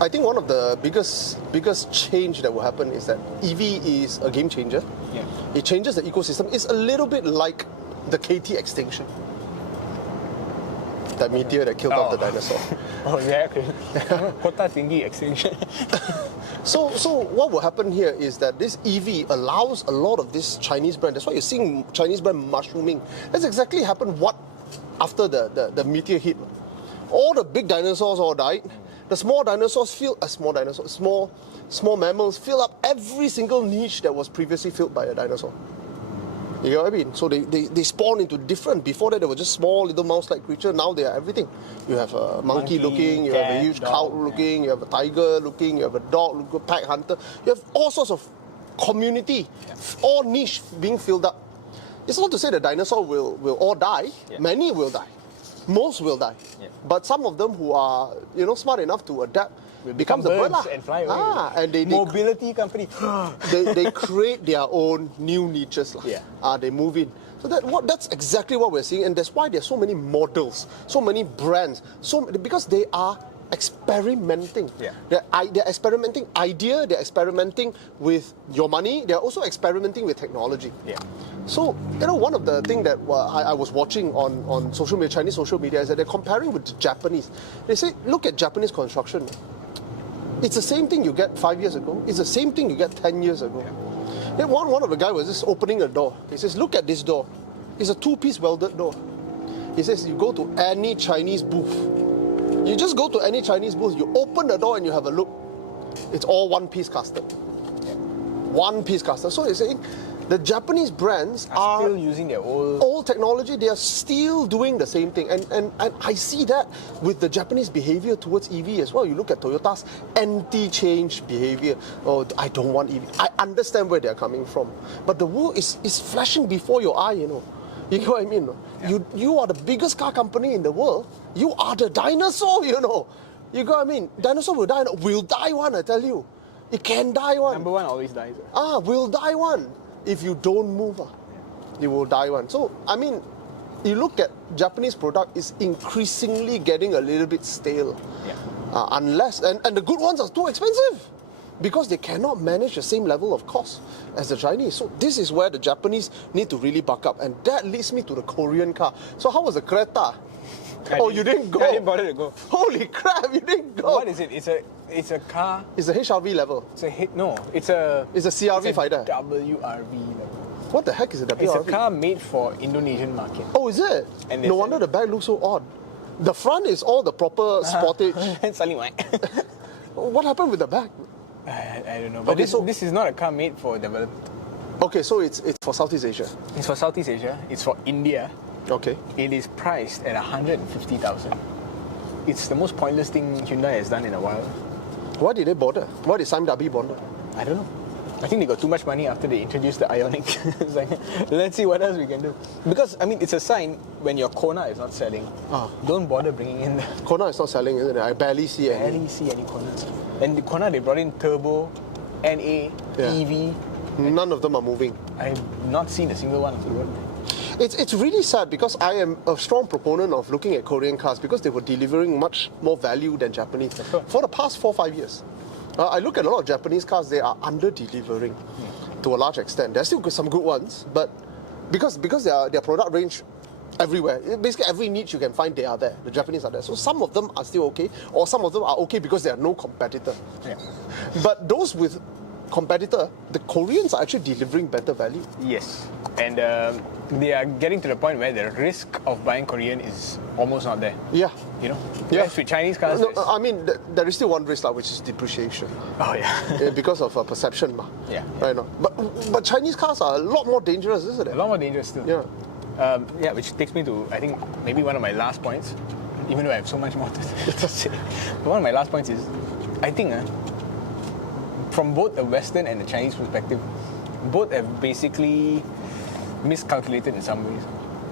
I think one of the biggest change that will happen is that EV is a game changer. Yeah. It changes the ecosystem. It's a little bit like the KT extinction. That meteor that killed off the dinosaur. Okay. Kota Tinggi extinction. So what will happen here is that this EV allows a lot of this Chinese brand. That's why you're seeing Chinese brand mushrooming. That's exactly happened after the meteor hit. All the big dinosaurs all died. The small dinosaurs small mammals fill up every single niche that was previously filled by a dinosaur. You know what I mean? So they spawn into different. Before that, they were just small little mouse-like creature. Now they are everything. You have a monkey looking, you have a huge cow looking, you have a tiger looking, you have a dog looking, pack hunter. You have all sorts of community, all niche being filled up. It's not to say the dinosaur will all die. Many will die. Most will die. But some of them who are smart enough to adapt become the bird and fly away. And they mobility company. they create their own new niches. They move in. So that's exactly what we're seeing, and that's why there's so many models, so many brands, because they are experimenting. They're experimenting idea, they're experimenting with your money, they're also experimenting with technology. So, one of the things that I was watching on social media, Chinese social media, is that they're comparing with the Japanese. They say, look at Japanese construction. It's the same thing you get 5 years ago. It's the same thing you get 10 years ago. Then one of the guys was just opening a door. He says, look at this door. It's a 2-piece welded door. He says, you go to any Chinese booth. You just go to any Chinese booth, you open the door and you have a look. It's all 1-piece casted. 1-piece casted. So he's saying, the Japanese brands are still using their old technology. They are still doing the same thing, and I see that with the Japanese behavior towards EV as well. You look at Toyota's anti-change behavior. Oh, I don't want EV. I understand where they're coming from, but the world is flashing before your eye. You know what I mean? You are the biggest car company in the world. You are the dinosaur. You got what I mean? Dinosaur will die. Will die one, I tell you. It can die one. Number one always dies. Will die one. If you don't move, it will die one. So, I mean, you look at Japanese product, it's increasingly getting a little bit stale. Yeah. Unless, and the good ones are too expensive because they cannot manage the same level of cost as the Chinese. So this is where the Japanese need to really buck up. And that leads me to the Korean car. So how was the Creta? You didn't go? I didn't bother to go. Holy crap, you didn't go. What is it? It's a car. It's a HRV level. It's a CRV fighter. WRV level. What the heck is a WRV? It's a car made for Indonesian market. Oh, is it? And no wonder the back looks so odd. The front is all the proper sportage. Suddenly, What happened with the back? I don't know. But Okay, this is not a car made for development. Okay, so it's for Southeast Asia. It's for Southeast Asia. It's for India. Okay. It is priced at 150,000. It's the most pointless thing Hyundai has done in a while. Why did they bother? Why did Simon Darby bother? I don't know. I think they got too much money after they introduced the Ioniq. It's like, let's see what else we can do. Because, I mean, it's a sign when your Kona is not selling. Don't bother bringing in the... Kona is not selling, isn't it? I barely see any. Barely see any Konas. And the Kona, they brought in Turbo, NA, EV. None of them are moving. I've not seen a single one of the road. It's really sad because I am a strong proponent of looking at Korean cars because they were delivering much more value than Japanese for the past 4 or 5 years. I look at a lot of Japanese cars, they are under-delivering to a large extent. There's still some good ones, but because their product range everywhere, basically every niche you can find, they are there. The Japanese are there. So some of them are still okay, or some of them are okay because there are no competitor. Yeah. But those with competitor, the Koreans are actually delivering better value. Yes. And they are getting to the point where the risk of buying Korean is almost not there. Yeah. You know? Yeah. Whereas with Chinese cars... No, I mean, there is still one risk, which is depreciation. Oh, yeah. Because of perception. Yeah. Right now. But Chinese cars are a lot more dangerous, isn't it? A lot more dangerous still. Yeah. Which takes me to, I think, maybe one of my last points, even though I have so much more to say. But one of my last points is, I think, from both the Western and the Chinese perspective, both have basically miscalculated in some ways.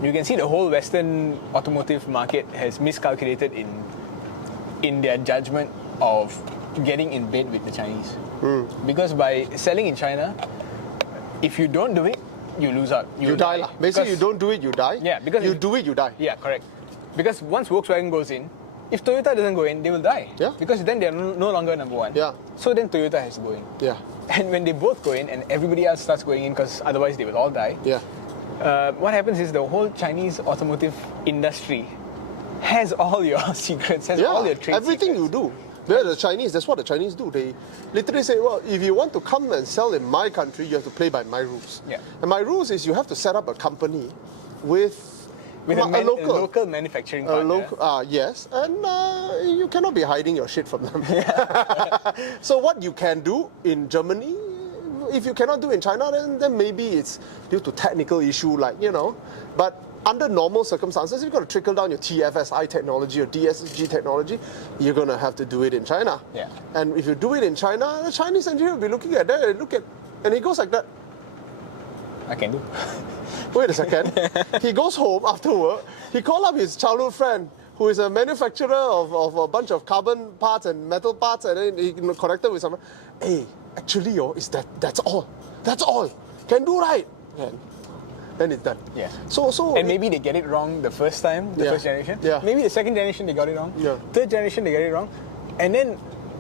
You can see the whole Western automotive market has miscalculated in their judgment of getting in bed with the Chinese. Because by selling in China, if you don't do it, you lose out. You die. Basically, you don't do it, you die. Yeah, because you do it, you die. Yeah, correct. Because once Volkswagen goes in, if Toyota doesn't go in, they will die. Yeah. Because then they're no longer number one. Yeah. So then Toyota has to go in. Yeah. And when they both go in and everybody else starts going in because otherwise they will all die, Yeah. What happens is the whole Chinese automotive industry has all your secrets, has all your trade everything secrets. you do. They're the Chinese, that's what the Chinese do. They literally say, well, if you want to come and sell in my country, you have to play by my rules. Yeah. And my rules is you have to set up a company with a local manufacturing partner. Yes, and you cannot be hiding your shit from them. So what you can do in Germany, if you cannot do in China, then maybe it's due to technical issue, but under normal circumstances, you've got to trickle down your TFSI technology or DSG technology, you're going to have to do it in China. Yeah. And if you do it in China, the Chinese engineer will be looking at that and he goes like that. I can do. Wait a second. He goes home after work, he called up his childhood friend, who is a manufacturer of a bunch of carbon parts and metal parts, and then he connected with someone. Hey, actually, that's all. That's all. Can do right. Then it's done. Yeah. So and maybe they get it wrong the first time, the first generation. Yeah. Maybe the second generation they got it wrong. Yeah. Third generation they get it wrong. And then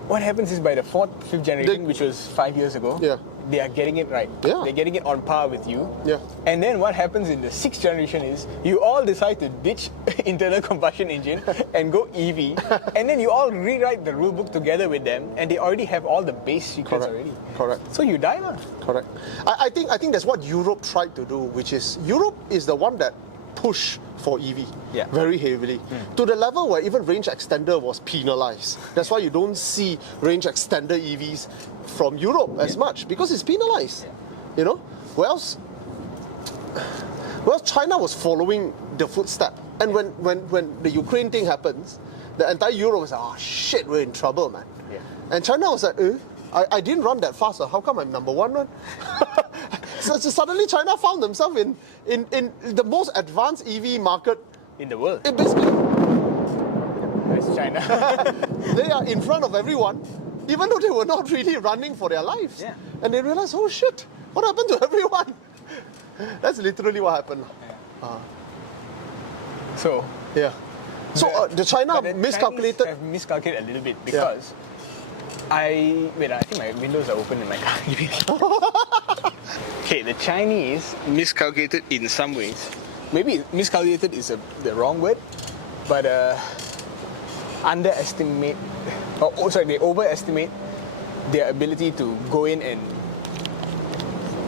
what happens is by the fourth, fifth generation, which was 5 years ago, they are getting it right. Yeah. They're getting it on par with you. Yeah. And then what happens in the sixth generation is you all decide to ditch internal combustion engine and go EV. And then you all rewrite the rule book together with them, and they already have all the base secrets already. Correct. So you die, man. Correct. I think that's what Europe tried to do, which is Europe is the one that pushed for EV very heavily to the level where even range extender was penalized. That's why you don't see range extender EVs from Europe as much, because it's penalized. You know, whereas China was following the footstep, and when the Ukraine thing happens, the entire Europe was like, oh shit, we're in trouble, man. And China was like, I didn't run that fast, so how come I'm number one? So suddenly China found themselves in the most advanced EV market in the world. Basically, It's China. they are in front of everyone, even though they were not really running for their lives. Yeah. And they realize, oh shit, what happened to everyone? That's literally what happened. Yeah. So, Yeah. So the China but the miscalculated. Chinese have miscalculated a little bit because I think my windows are open in my car. Okay, the Chinese miscalculated in some ways. Maybe miscalculated is the wrong word, but underestimate, they overestimate their ability to go in and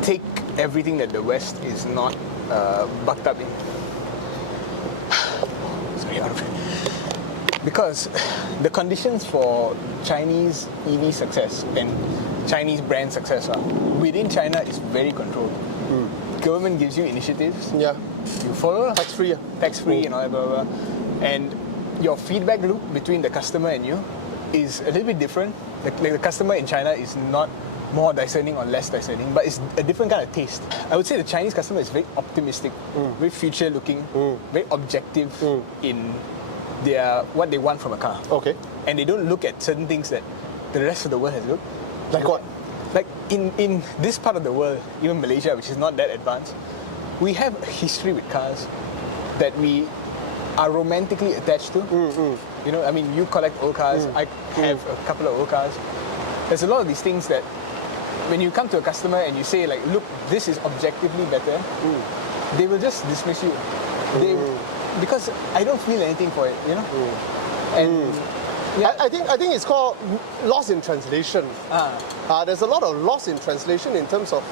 take everything that the West is not bucked up in. Sorry, because the conditions for Chinese EV success and Chinese brand success are within China is very controlled. Government gives you initiatives. Yeah. You follow Tax-free. tax-free and all that, blah, blah, blah. And your feedback loop between the customer and you is a little bit different. The customer in China is not more discerning or less discerning, but it's a different kind of taste. I would say the Chinese customer is very optimistic, very future-looking, very objective in what they want from a car. Okay. And they don't look at certain things that the rest of the world has looked. Like what? Like in this part of the world, even Malaysia, which is not that advanced, we have a history with cars that we are romantically attached to. You know, I mean, you collect old cars, I have a couple of old cars. There's a lot of these things that when you come to a customer and you say like, look, this is objectively better, they will just dismiss you. Because I don't feel anything for it, you know? And yeah. I think it's called loss in translation. There's a lot of loss in translation in terms of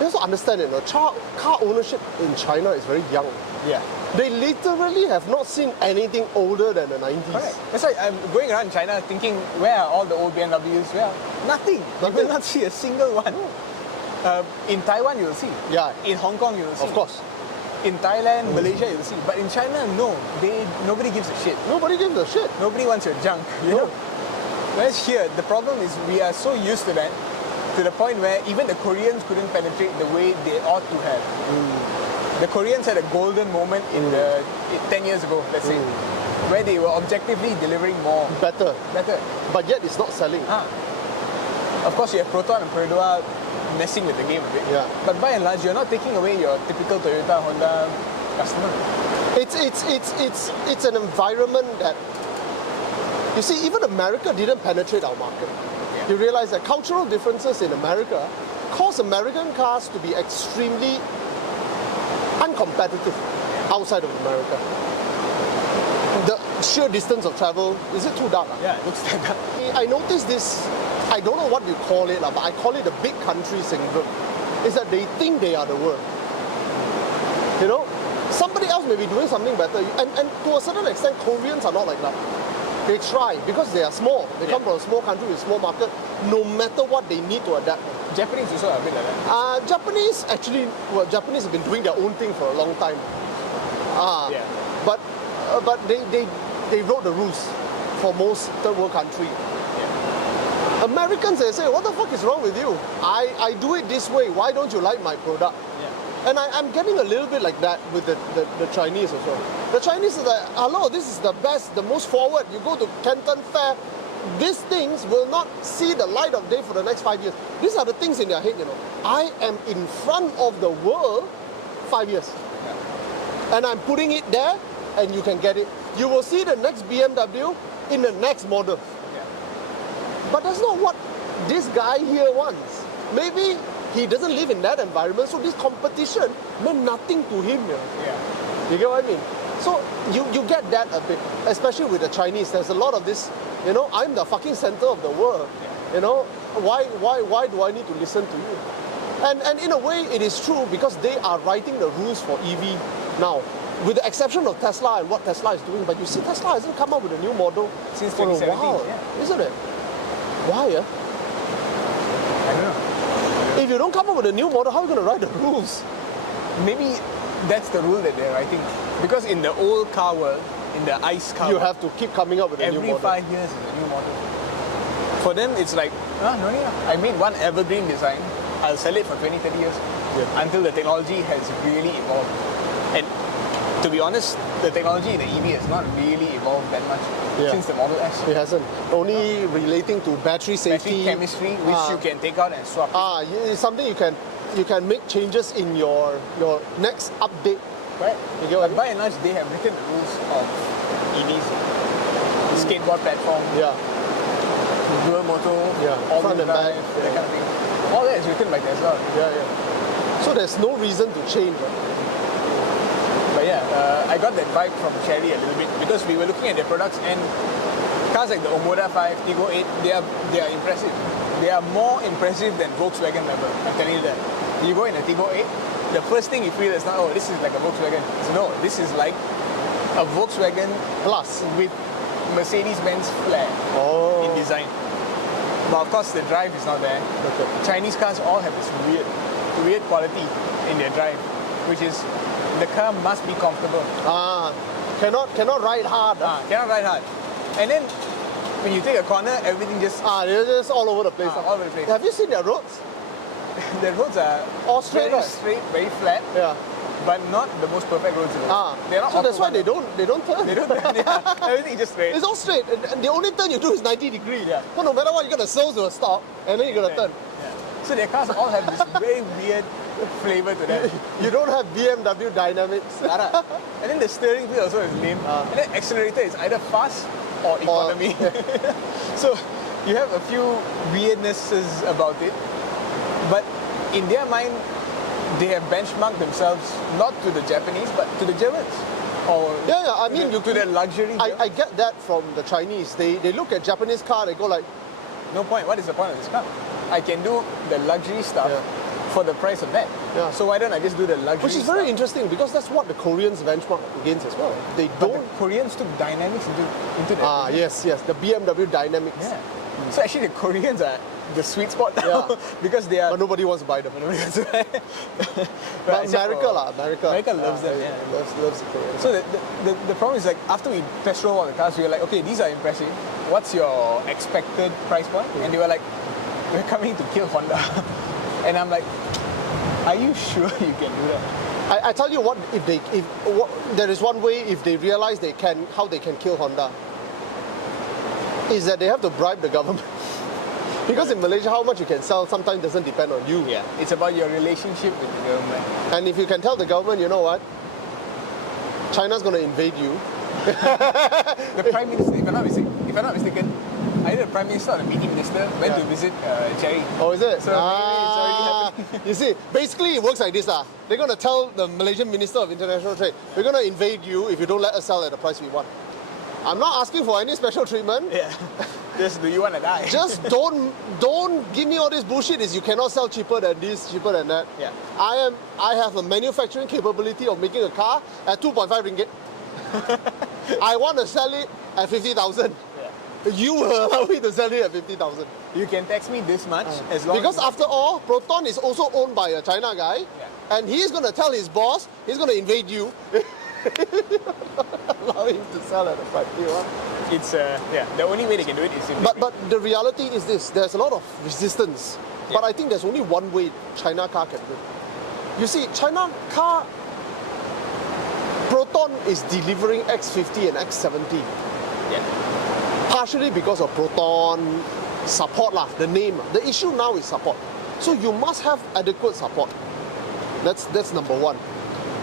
you have to understand it. Car ownership in China is very young. Yeah. They literally have not seen anything older than the 90s. Correct. That's why I'm going around China thinking, where are all the old BMWs? Where? Nothing. You will not see a single one. In Taiwan, you will see. Yeah. In Hong Kong, you will see. Of course. In Thailand, Malaysia, you will see. But in China, no. Nobody gives a shit. Nobody gives a shit. Nobody wants your junk, you know? Whereas here, the problem is we are so used to that, to the point where even the Koreans couldn't penetrate the way they ought to have. The Koreans had a golden moment in 10 years ago, let's say, where they were objectively delivering more. Better. But yet it's not selling. Of course, you have Proton and Perodua messing with the game a bit. Yeah. But by and large, you're not taking away your typical Toyota, Honda customer. It's an environment that, you see, even America didn't penetrate our market. Yeah. You realize that cultural differences in America cause American cars to be extremely uncompetitive outside of America. The sheer distance of travel, is it too dark? Yeah, it looks like that. I noticed this, I don't know what you call it, but I call it the big country syndrome. Is that they think they are the world. You know? Somebody else may be doing something better. And to a certain extent, Koreans are not like that. They try because they are small. They come from a small country with a small market. No matter what, they need to adapt. Japanese also are a bit like that. Japanese have been doing their own thing for a long time. But they wrote the rules for most third world country. Yeah. Americans, they say, what the fuck is wrong with you? I do it this way. Why don't you like my product? Yeah. And I'm getting a little bit like that with the Chinese as well. The Chinese are like, hello, this is the best, the most forward. You go to Canton Fair, these things will not see the light of day for the next 5 years. These are the things in their head, you know. I am in front of the world 5 years. Yeah. And I'm putting it there, and you can get it. You will see the next BMW in the next model. Yeah. But that's not what this guy here wants. Maybe he doesn't live in that environment, so this competition meant nothing to him. You know? Yeah. You get what I mean? So you get that a bit, especially with the Chinese. There's a lot of this, you know, I'm the fucking center of the world. Yeah. You know, why do I need to listen to you? And in a way, it is true because they are writing the rules for EV now. With the exception of Tesla and what Tesla is doing, but you see, Tesla hasn't come up with a new model since for a while, isn't it? Why? I don't know. If you don't come up with a new model, how are you going to write the rules? Maybe that's the rule that they're writing. Because in the old car world, in the ICE car you world, have to keep coming up with a new model. Every 5 years is a new model. For them, it's like, no need. I made one evergreen design. I'll sell it for 20, 30 years until the technology has really evolved. And To be honest, the technology in the EV has not really evolved that much since the Model S. It hasn't. Only relating to battery safety. Battery chemistry, which you can take out and swap. It's something you can make changes in your next update. Right. You get what I mean? By and large, they have written the rules of EVs. The skateboard platform, Yeah. dual motor, Front all-wheel and drive, back. that kind of thing. All that is written by Tesla. Yeah. So there's no reason to change. Right? But I got that vibe from Chery a little bit because we were looking at their products and cars like the Omoda 5, Tiggo 8, they are impressive. They are more impressive than Volkswagen level. I'm telling you that. You go in a Tiggo 8, the first thing you feel is not, oh, this is like a Volkswagen. No, this is like a Volkswagen Plus with Mercedes-Benz flair in design. But of course, the drive is not there. Okay. Chinese cars all have this weird quality in their drive, which is the car must be comfortable. Cannot ride hard. Cannot ride hard. And then when you take a corner, everything just They're just all over the place. all over the place. Have you seen their roads? The roads are All straight, very right? straight, very flat, Yeah. but not the most perfect roads in the world. They're not So that's why autobahn. they don't turn. They don't turn. Everything is just straight. It's all straight, and the only turn you do is 90 degrees. Yeah. So no matter what, you're gonna slow to a stop, and then you're gonna turn. So their cars all have this very weird flavor to them. You don't have BMW dynamics. And then the steering wheel also is lame. And then accelerator is either fast or economy. So you have a few weirdnesses about it. But in their mind, they have benchmarked themselves not to the Japanese, but to the Germans. Or I mean, to the luxury. I get that from the Chinese. They look at Japanese car, they go like, no point. What is the point of this car? I can do the luxury stuff for the price of that. Yeah. So why don't I just do the luxury which is very stuff? interesting because that's what the Koreans benchmark against as well. They But don't. the Koreans took dynamics into that. Yes, the BMW dynamics. Yeah. So actually the Koreans are the sweet spot now because they are. But nobody wants to buy them. But But America loves them. Yeah. Loves the Koreans. So the problem is like after we test drove all the cars, we were like, okay, these are impressive. What's your expected price point? And they were like, we're coming to kill Honda. And I'm like, are you sure you can do that? I tell you what, there is one way if they realize how they can kill Honda, is that they have to bribe the government. Because in Malaysia, how much you can sell sometimes doesn't depend on you. Yeah, it's about your relationship with the government. And if you can tell the government, you know what, China's going to invade you. The Prime Minister, if I'm not mistaken, either the Prime Minister or the meeting minister went to visit Chery. Oh, is it? So maybe it's already happening. You see, basically it works like this. They're going to tell the Malaysian Minister of International Trade, we're going to invade you if you don't let us sell at the price we want. I'm not asking for any special treatment. Yeah. Just do you want to die? Just don't give me all this bullshit. Is you cannot sell cheaper than this, cheaper than that. Yeah. I have a manufacturing capability of making a car at 2.5 ringgit. I want to sell it at 50,000. Yeah. You will allow me to sell it at 50,000. You can tax me this much as long because as after all, Proton is also owned by a China guy, and he's going to tell his boss he's going to invade you. Allow him to sell at the price you want. It's the only way they can do it is in But the reality is this: there's a lot of resistance. Yeah. But I think there's only one way China car can win. You see, China car Proton is delivering X50 and X70. Yeah. Partially because of Proton support the name. The issue now is support. So you must have adequate support. That's number one.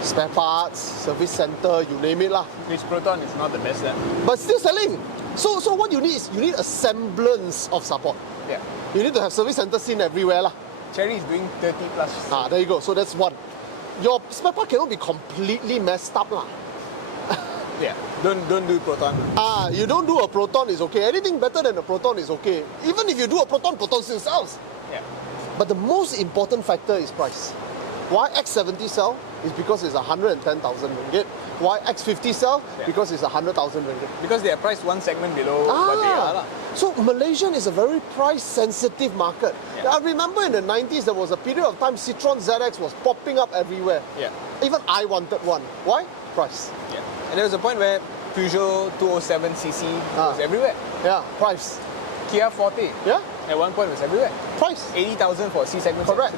Spare parts, service center, you name it Which Proton is not the best then. But still selling. So what you need is you need a semblance of support. Yeah. You need to have service center seen everywhere Chery is doing 30 plus. There you go. So that's one. Your spare part cannot be completely messed up Yeah. Don't do Proton. You don't do a Proton is okay. Anything better than a Proton is okay. Even if you do a Proton still sells. Yeah. But the most important factor is price. Why X70 sell is because it's 110,000 ringgit. Why X50 sell? Because it's 100,000 ringgit. Because they are priced one segment below what they are. So Malaysian is a very price sensitive market. Yeah. I remember in the 90s there was a period of time Citroen ZX was popping up everywhere. Yeah. Even I wanted one. Why? Price. Yeah. And there was a point where Peugeot 207cc was everywhere. Yeah, price. Kia Forte Yeah, at one point was everywhere. price. 80,000 for a C segment. Correct.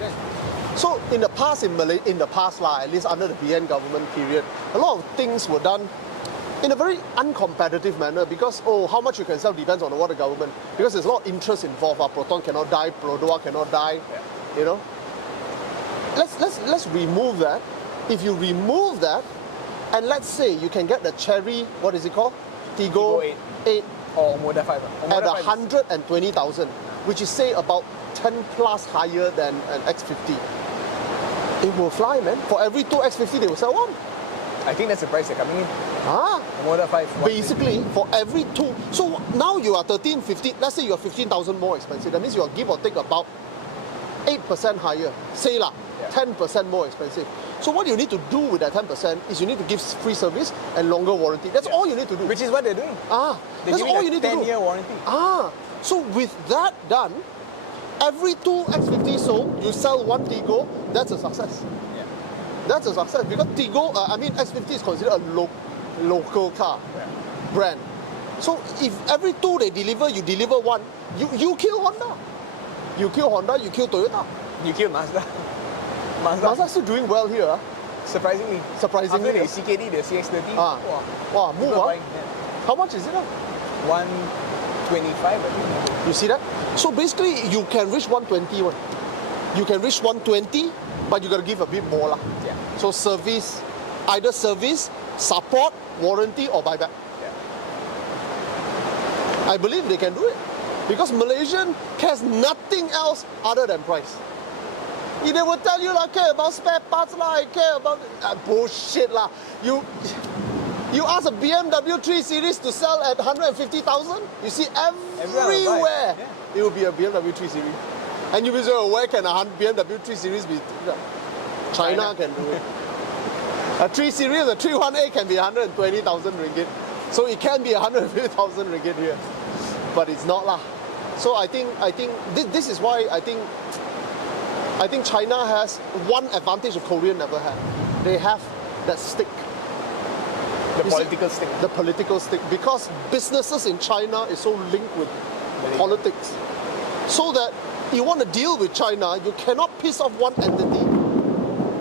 So in the past, in the past, at least under the BN government period, a lot of things were done in a very uncompetitive manner because, how much you can sell depends on what the government, because there's a lot of interest involved. Proton cannot die, Prodoa cannot die, you know. Let's remove that. If you remove that, and let's say you can get the Chery, what is it called? Tiggo 8 or Moda 5. at 120,000, which is say about 10 plus higher than an X50. It will fly, man. For every 2 X50, they will sell one. I think that's the price they're coming in. Ah, Moda 5. basically, for every 2. So now you are 13, 15, let's say you're 15,000 more expensive. That means you are give or take about 8% higher. Say lah, 10% more expensive. So what you need to do with that 10% is you need to give free service and longer warranty. That's all you need to do. Which is what they're doing. They're that's all you need to do. 10-year warranty. So with that done, every 2 X50 sold, you sell 1 Tiggo, that's a success. Yeah. That's a success because Tiggo, X50 is considered a local car brand. So if every 2 they deliver, you deliver 1, you kill Honda. You kill Honda, you kill Toyota. You kill Mazda. Mazda's still doing well here. Surprisingly. Surprisingly. After the CKD, the CX-30. Wow, move on. How much is it now? 125, I think. You see that? So basically, you can reach 120 one. You can reach 120, but you got to give a bit more lah. Yeah. So service, either service, support, warranty, or buyback. Yeah. I believe they can do it because Malaysian cares nothing else other than price. They will tell you, I care about spare parts, I care about bullshit. You ask a BMW 3 Series to sell at 150,000, you see everywhere it will be a BMW 3 Series. And you will say, where can a BMW 3 Series be? China can do it. A 3 Series, a 318 can be 120,000 ringgit. So it can be 150,000 ringgit here. But it's not lah. So I think this is why I think China has one advantage that Korea never had. They have that stick. The political stick. The political stick. Because businesses in China is so linked with politics. So that you want to deal with China, you cannot piss off one entity.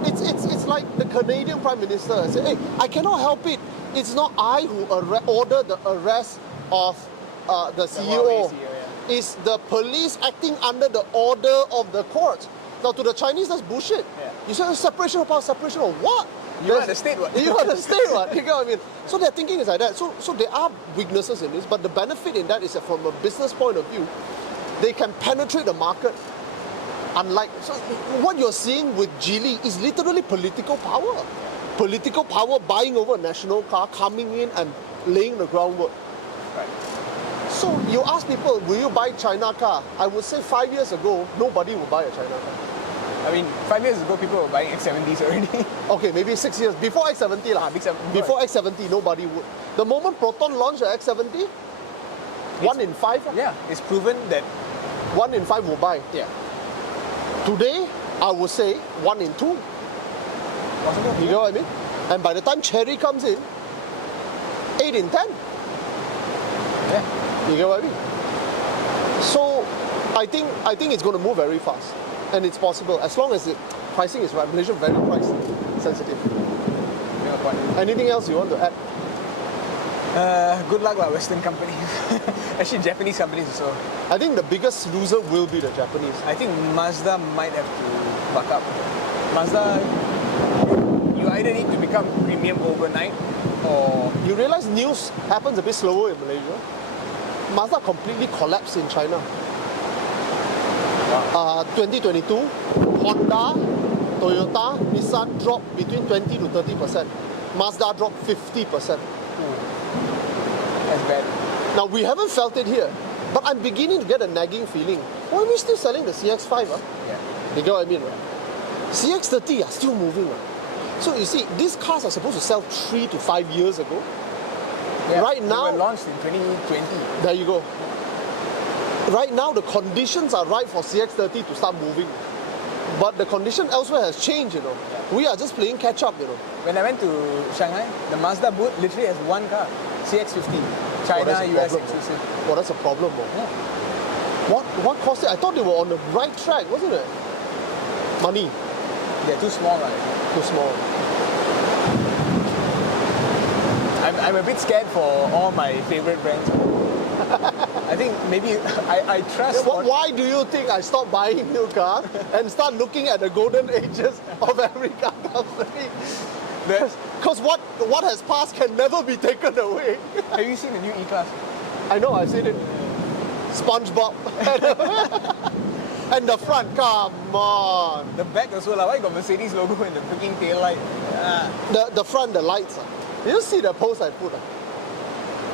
It's like the Canadian Prime Minister said, hey, I cannot help it. It's not I who ordered the arrest of the CEO. It's the police acting under the order of the court. Now, to the Chinese, that's bullshit. Yeah. You say separation of power, separation of what? You are the state what? You are the state what? You get what I mean? So their thinking is like that. So there are weaknesses in this, but the benefit in that is that from a business point of view, they can penetrate the market. Unlike, so what you're seeing with Geely is literally political power. Political power buying over a national car, coming in and laying the groundwork. Right. So you ask people, will you buy China car? I would say 5 years ago, nobody would buy a China car. I mean, 5 years ago, people were buying X70s already. Okay, maybe 6 years. Before X70 lah. Before X70, nobody would. The moment Proton launched the X70, 1 in 5. Yeah, it's proven that 1 in 5 will buy. Yeah. Today, I would say 1 in 2. Possible. You know what I mean? And by the time Chery comes in, 8 in 10. Yeah. You get what I mean? So I think it's going to move very fast, and it's possible as long as the pricing is right. Malaysia very price sensitive. Anything else you want to add? Good luck with Western companies. Actually, Japanese companies also. I think the biggest loser will be the Japanese. I think Mazda might have to buck up. Mazda, you either need to become premium overnight, or you realize news happens a bit slower in Malaysia. Mazda completely collapsed in China. Wow. 2022, Honda, Toyota, Nissan dropped between 20 to 30%. Mazda dropped 50%. That's bad. Now, we haven't felt it here, but I'm beginning to get a nagging feeling. Why are we still selling the CX-5? Yeah. You get what I mean, right? CX-30 are still moving. Right? So you see, these cars are supposed to sell 3 to 5 years ago. Yeah, right now, they were launched in 2020. There you go. Right now, the conditions are right for CX-30 to start moving. But the condition elsewhere has changed, you know. Yeah. We are just playing catch up, you know. When I went to Shanghai, the Mazda booth literally has one car, CX-50. China, US exclusive. Well, that's a problem, bro. Yeah. What cost it? I thought they were on the right track, wasn't it? Money. They're too small, right? Too small. I'm a bit scared for all my favorite brands. I think maybe I trust. Why do you think I stopped buying new cars and start looking at the golden ages of every car company? Because what has passed can never be taken away. Have you seen the new E-Class? I know, I've seen it. SpongeBob. And the front, come on. The back also, why got Mercedes logo in the freaking tail light? The front, the lights. Did you see the post I put?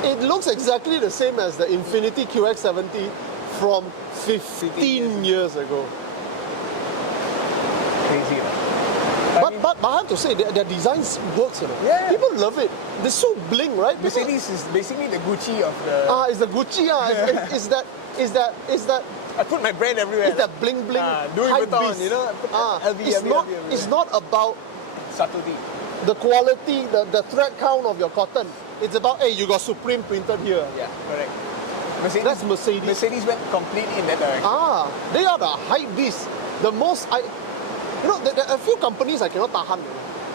It looks exactly the same as the Infiniti QX70 from 15 years ago. Crazy, But I have to say, their design works, you know. Yeah. People love it. They're so bling, right? Mercedes is basically the Gucci of the... It's the Gucci, Is that I put my brand everywhere. It's that bling bling Louis hype Vuitton, beast. you know. It's not about subtlety. the quality, the thread count of your cotton. It's about, hey, you got Supreme printed here. Yeah, correct. That's Mercedes. Mercedes went completely in that direction. They are the hype beast. The most, there are a few companies I cannot tahan.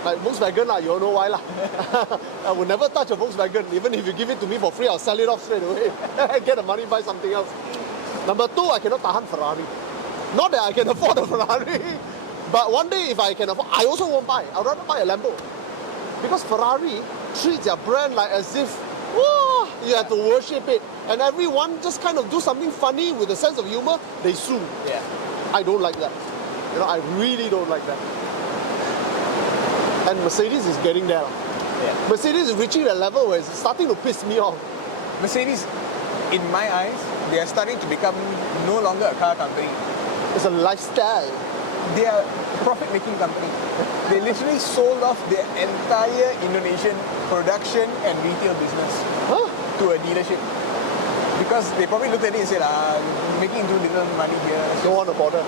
Like Volkswagen, you know why. I will never touch a Volkswagen. Even if you give it to me for free, I'll sell it off straight away. Get the money, buy something else. Number two, I cannot tahan Ferrari. Not that I can afford a Ferrari, but one day if I can afford, I also won't buy. I'd rather buy a Lambo. Because Ferrari treats their brand like as if, you have to worship it. And everyone just kind of do something funny with a sense of humor, they sue. Yeah. I don't like that. I really don't like that. And Mercedes is getting there. Yeah. Mercedes is reaching a level where it's starting to piss me off. Mercedes, in my eyes, they are starting to become no longer a car company. It's a lifestyle. They are a profit-making company. They literally sold off their entire Indonesian production and retail business to a dealership. Because they probably looked at it and said, making too little money here. Don't want to bother.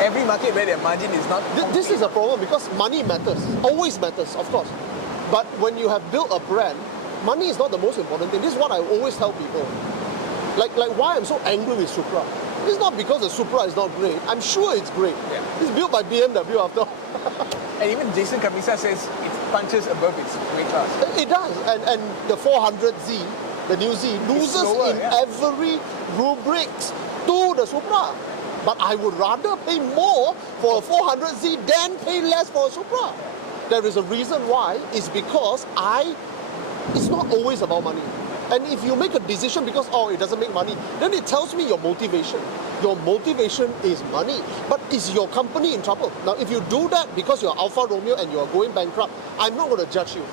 Every market where their margin is not... This is a problem because money matters. Always matters, of course. But when you have built a brand, money is not the most important thing. This is what I always tell people. Like why I'm so angry with Supra. It's not because the Supra is not great. I'm sure it's great. Yeah. It's built by BMW after all. And even Jason Kamisa says it punches above its weight class. It does. And the 400Z, the new Z, loses slower, in every rubrics to the Supra. But I would rather pay more for a 400Z than pay less for a Supra. There is a reason why. It's because it's not always about money. And if you make a decision because, it doesn't make money, then it tells me your motivation. Your motivation is money. But is your company in trouble? Now, if you do that because you're Alfa Romeo and you're going bankrupt, I'm not going to judge you.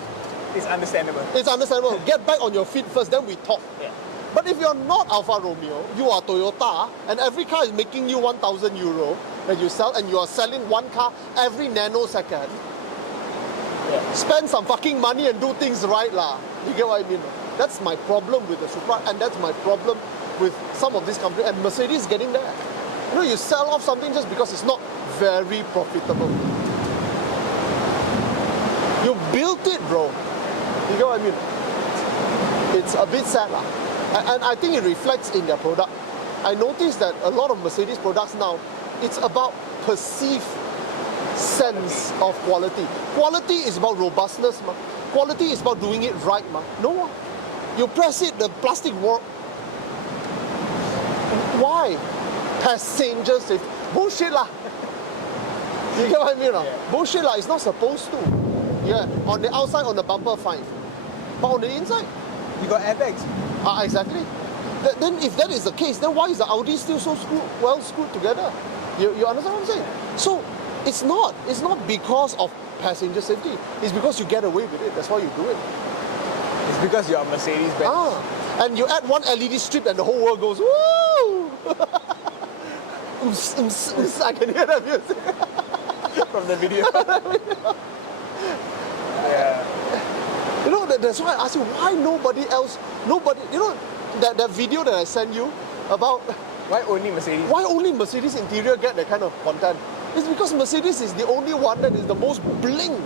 It's understandable. It's understandable. Get back on your feet first, then we talk. Yeah. But if you're not Alfa Romeo, you are Toyota, and every car is making you 1,000 euro that you sell, and you are selling one car every nanosecond, spend some fucking money and do things right, lah. You get what I mean? That's my problem with the Supra, and that's my problem with some of these companies. And Mercedes is getting there. You sell off something just because it's not very profitable. You built it, bro. You get what I mean? It's a bit sad, lah. And I think it reflects in their product. I noticed that a lot of Mercedes products now, it's about perceived sense of quality. Quality is about robustness, ma. Quality is about doing it right, ma. No, you press it, the plastic work. Why? Passenger safety. Bullshit lah. You get what I mean? Yeah. Bullshit lah. It's not supposed to. Yeah. On the outside, on the bumper, fine. But on the inside, you got airbags. Exactly. Then if that is the case, then why is the Audi still so well screwed together? You understand what I'm saying? So it's not because of passenger safety. It's because you get away with it. That's why you do it. It's because you're a Mercedes-Benz. And you add one LED strip and the whole world goes, woo! I can hear that music. From the video. Yeah. That's why I ask you, why nobody else, that video that I sent you about... Why only Mercedes? Why only Mercedes interior get that kind of content? It's because Mercedes is the only one that is the most bling,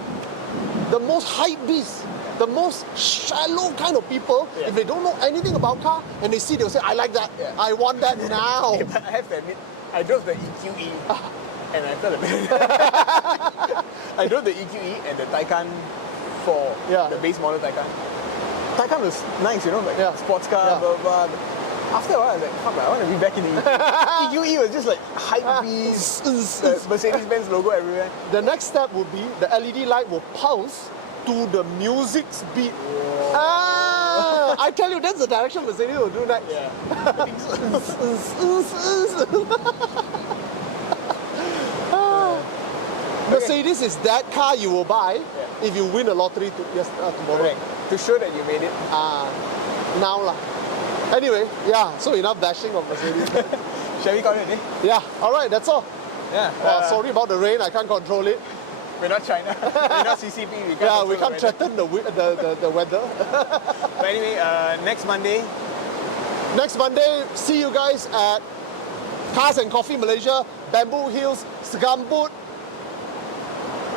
the most hype beast, the most shallow kind of people. Yeah. If they don't know anything about car and they see, they'll say, I like that. Yeah. I want that now. But I have to admit, I drove the EQE. and I felt a bit. I drove the EQE and the Taycan 4, Yeah. the base model Taycan. Taycan was nice, you know, like Yeah. sports car, Yeah. blah, blah, blah. After a while, I was like, fuck, I want to be back in the EQE. EQE was just like hype beast, Mercedes-Benz logo everywhere. The next step would be the LED light will pulse to the music's beat. Ah, I tell you, that's the direction Mercedes will do next. Yeah. Mercedes is that car you will buy if you win a lottery tomorrow. Correct. To show that you made it. Now lah. Anyway, yeah, so enough bashing of Mercedes. Shall we call it a day? Yeah, alright, that's all. Yeah. Sorry about the rain, I can't control it. We're not China. We're not CCP. We can't Yeah, we control can't the weather. threaten the weather. But anyway, next Monday, Next Monday, see you guys at Cars and Coffee Malaysia, Bamboo Hills, Segambut,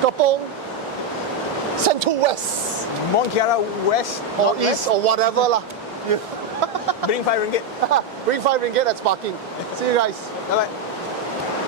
Kepong, Central West, Mont Kiara West or Northwest. East, or whatever lah. Bring 5 ringgit. Bring 5 ringgit, that's parking. See you guys. Bye bye.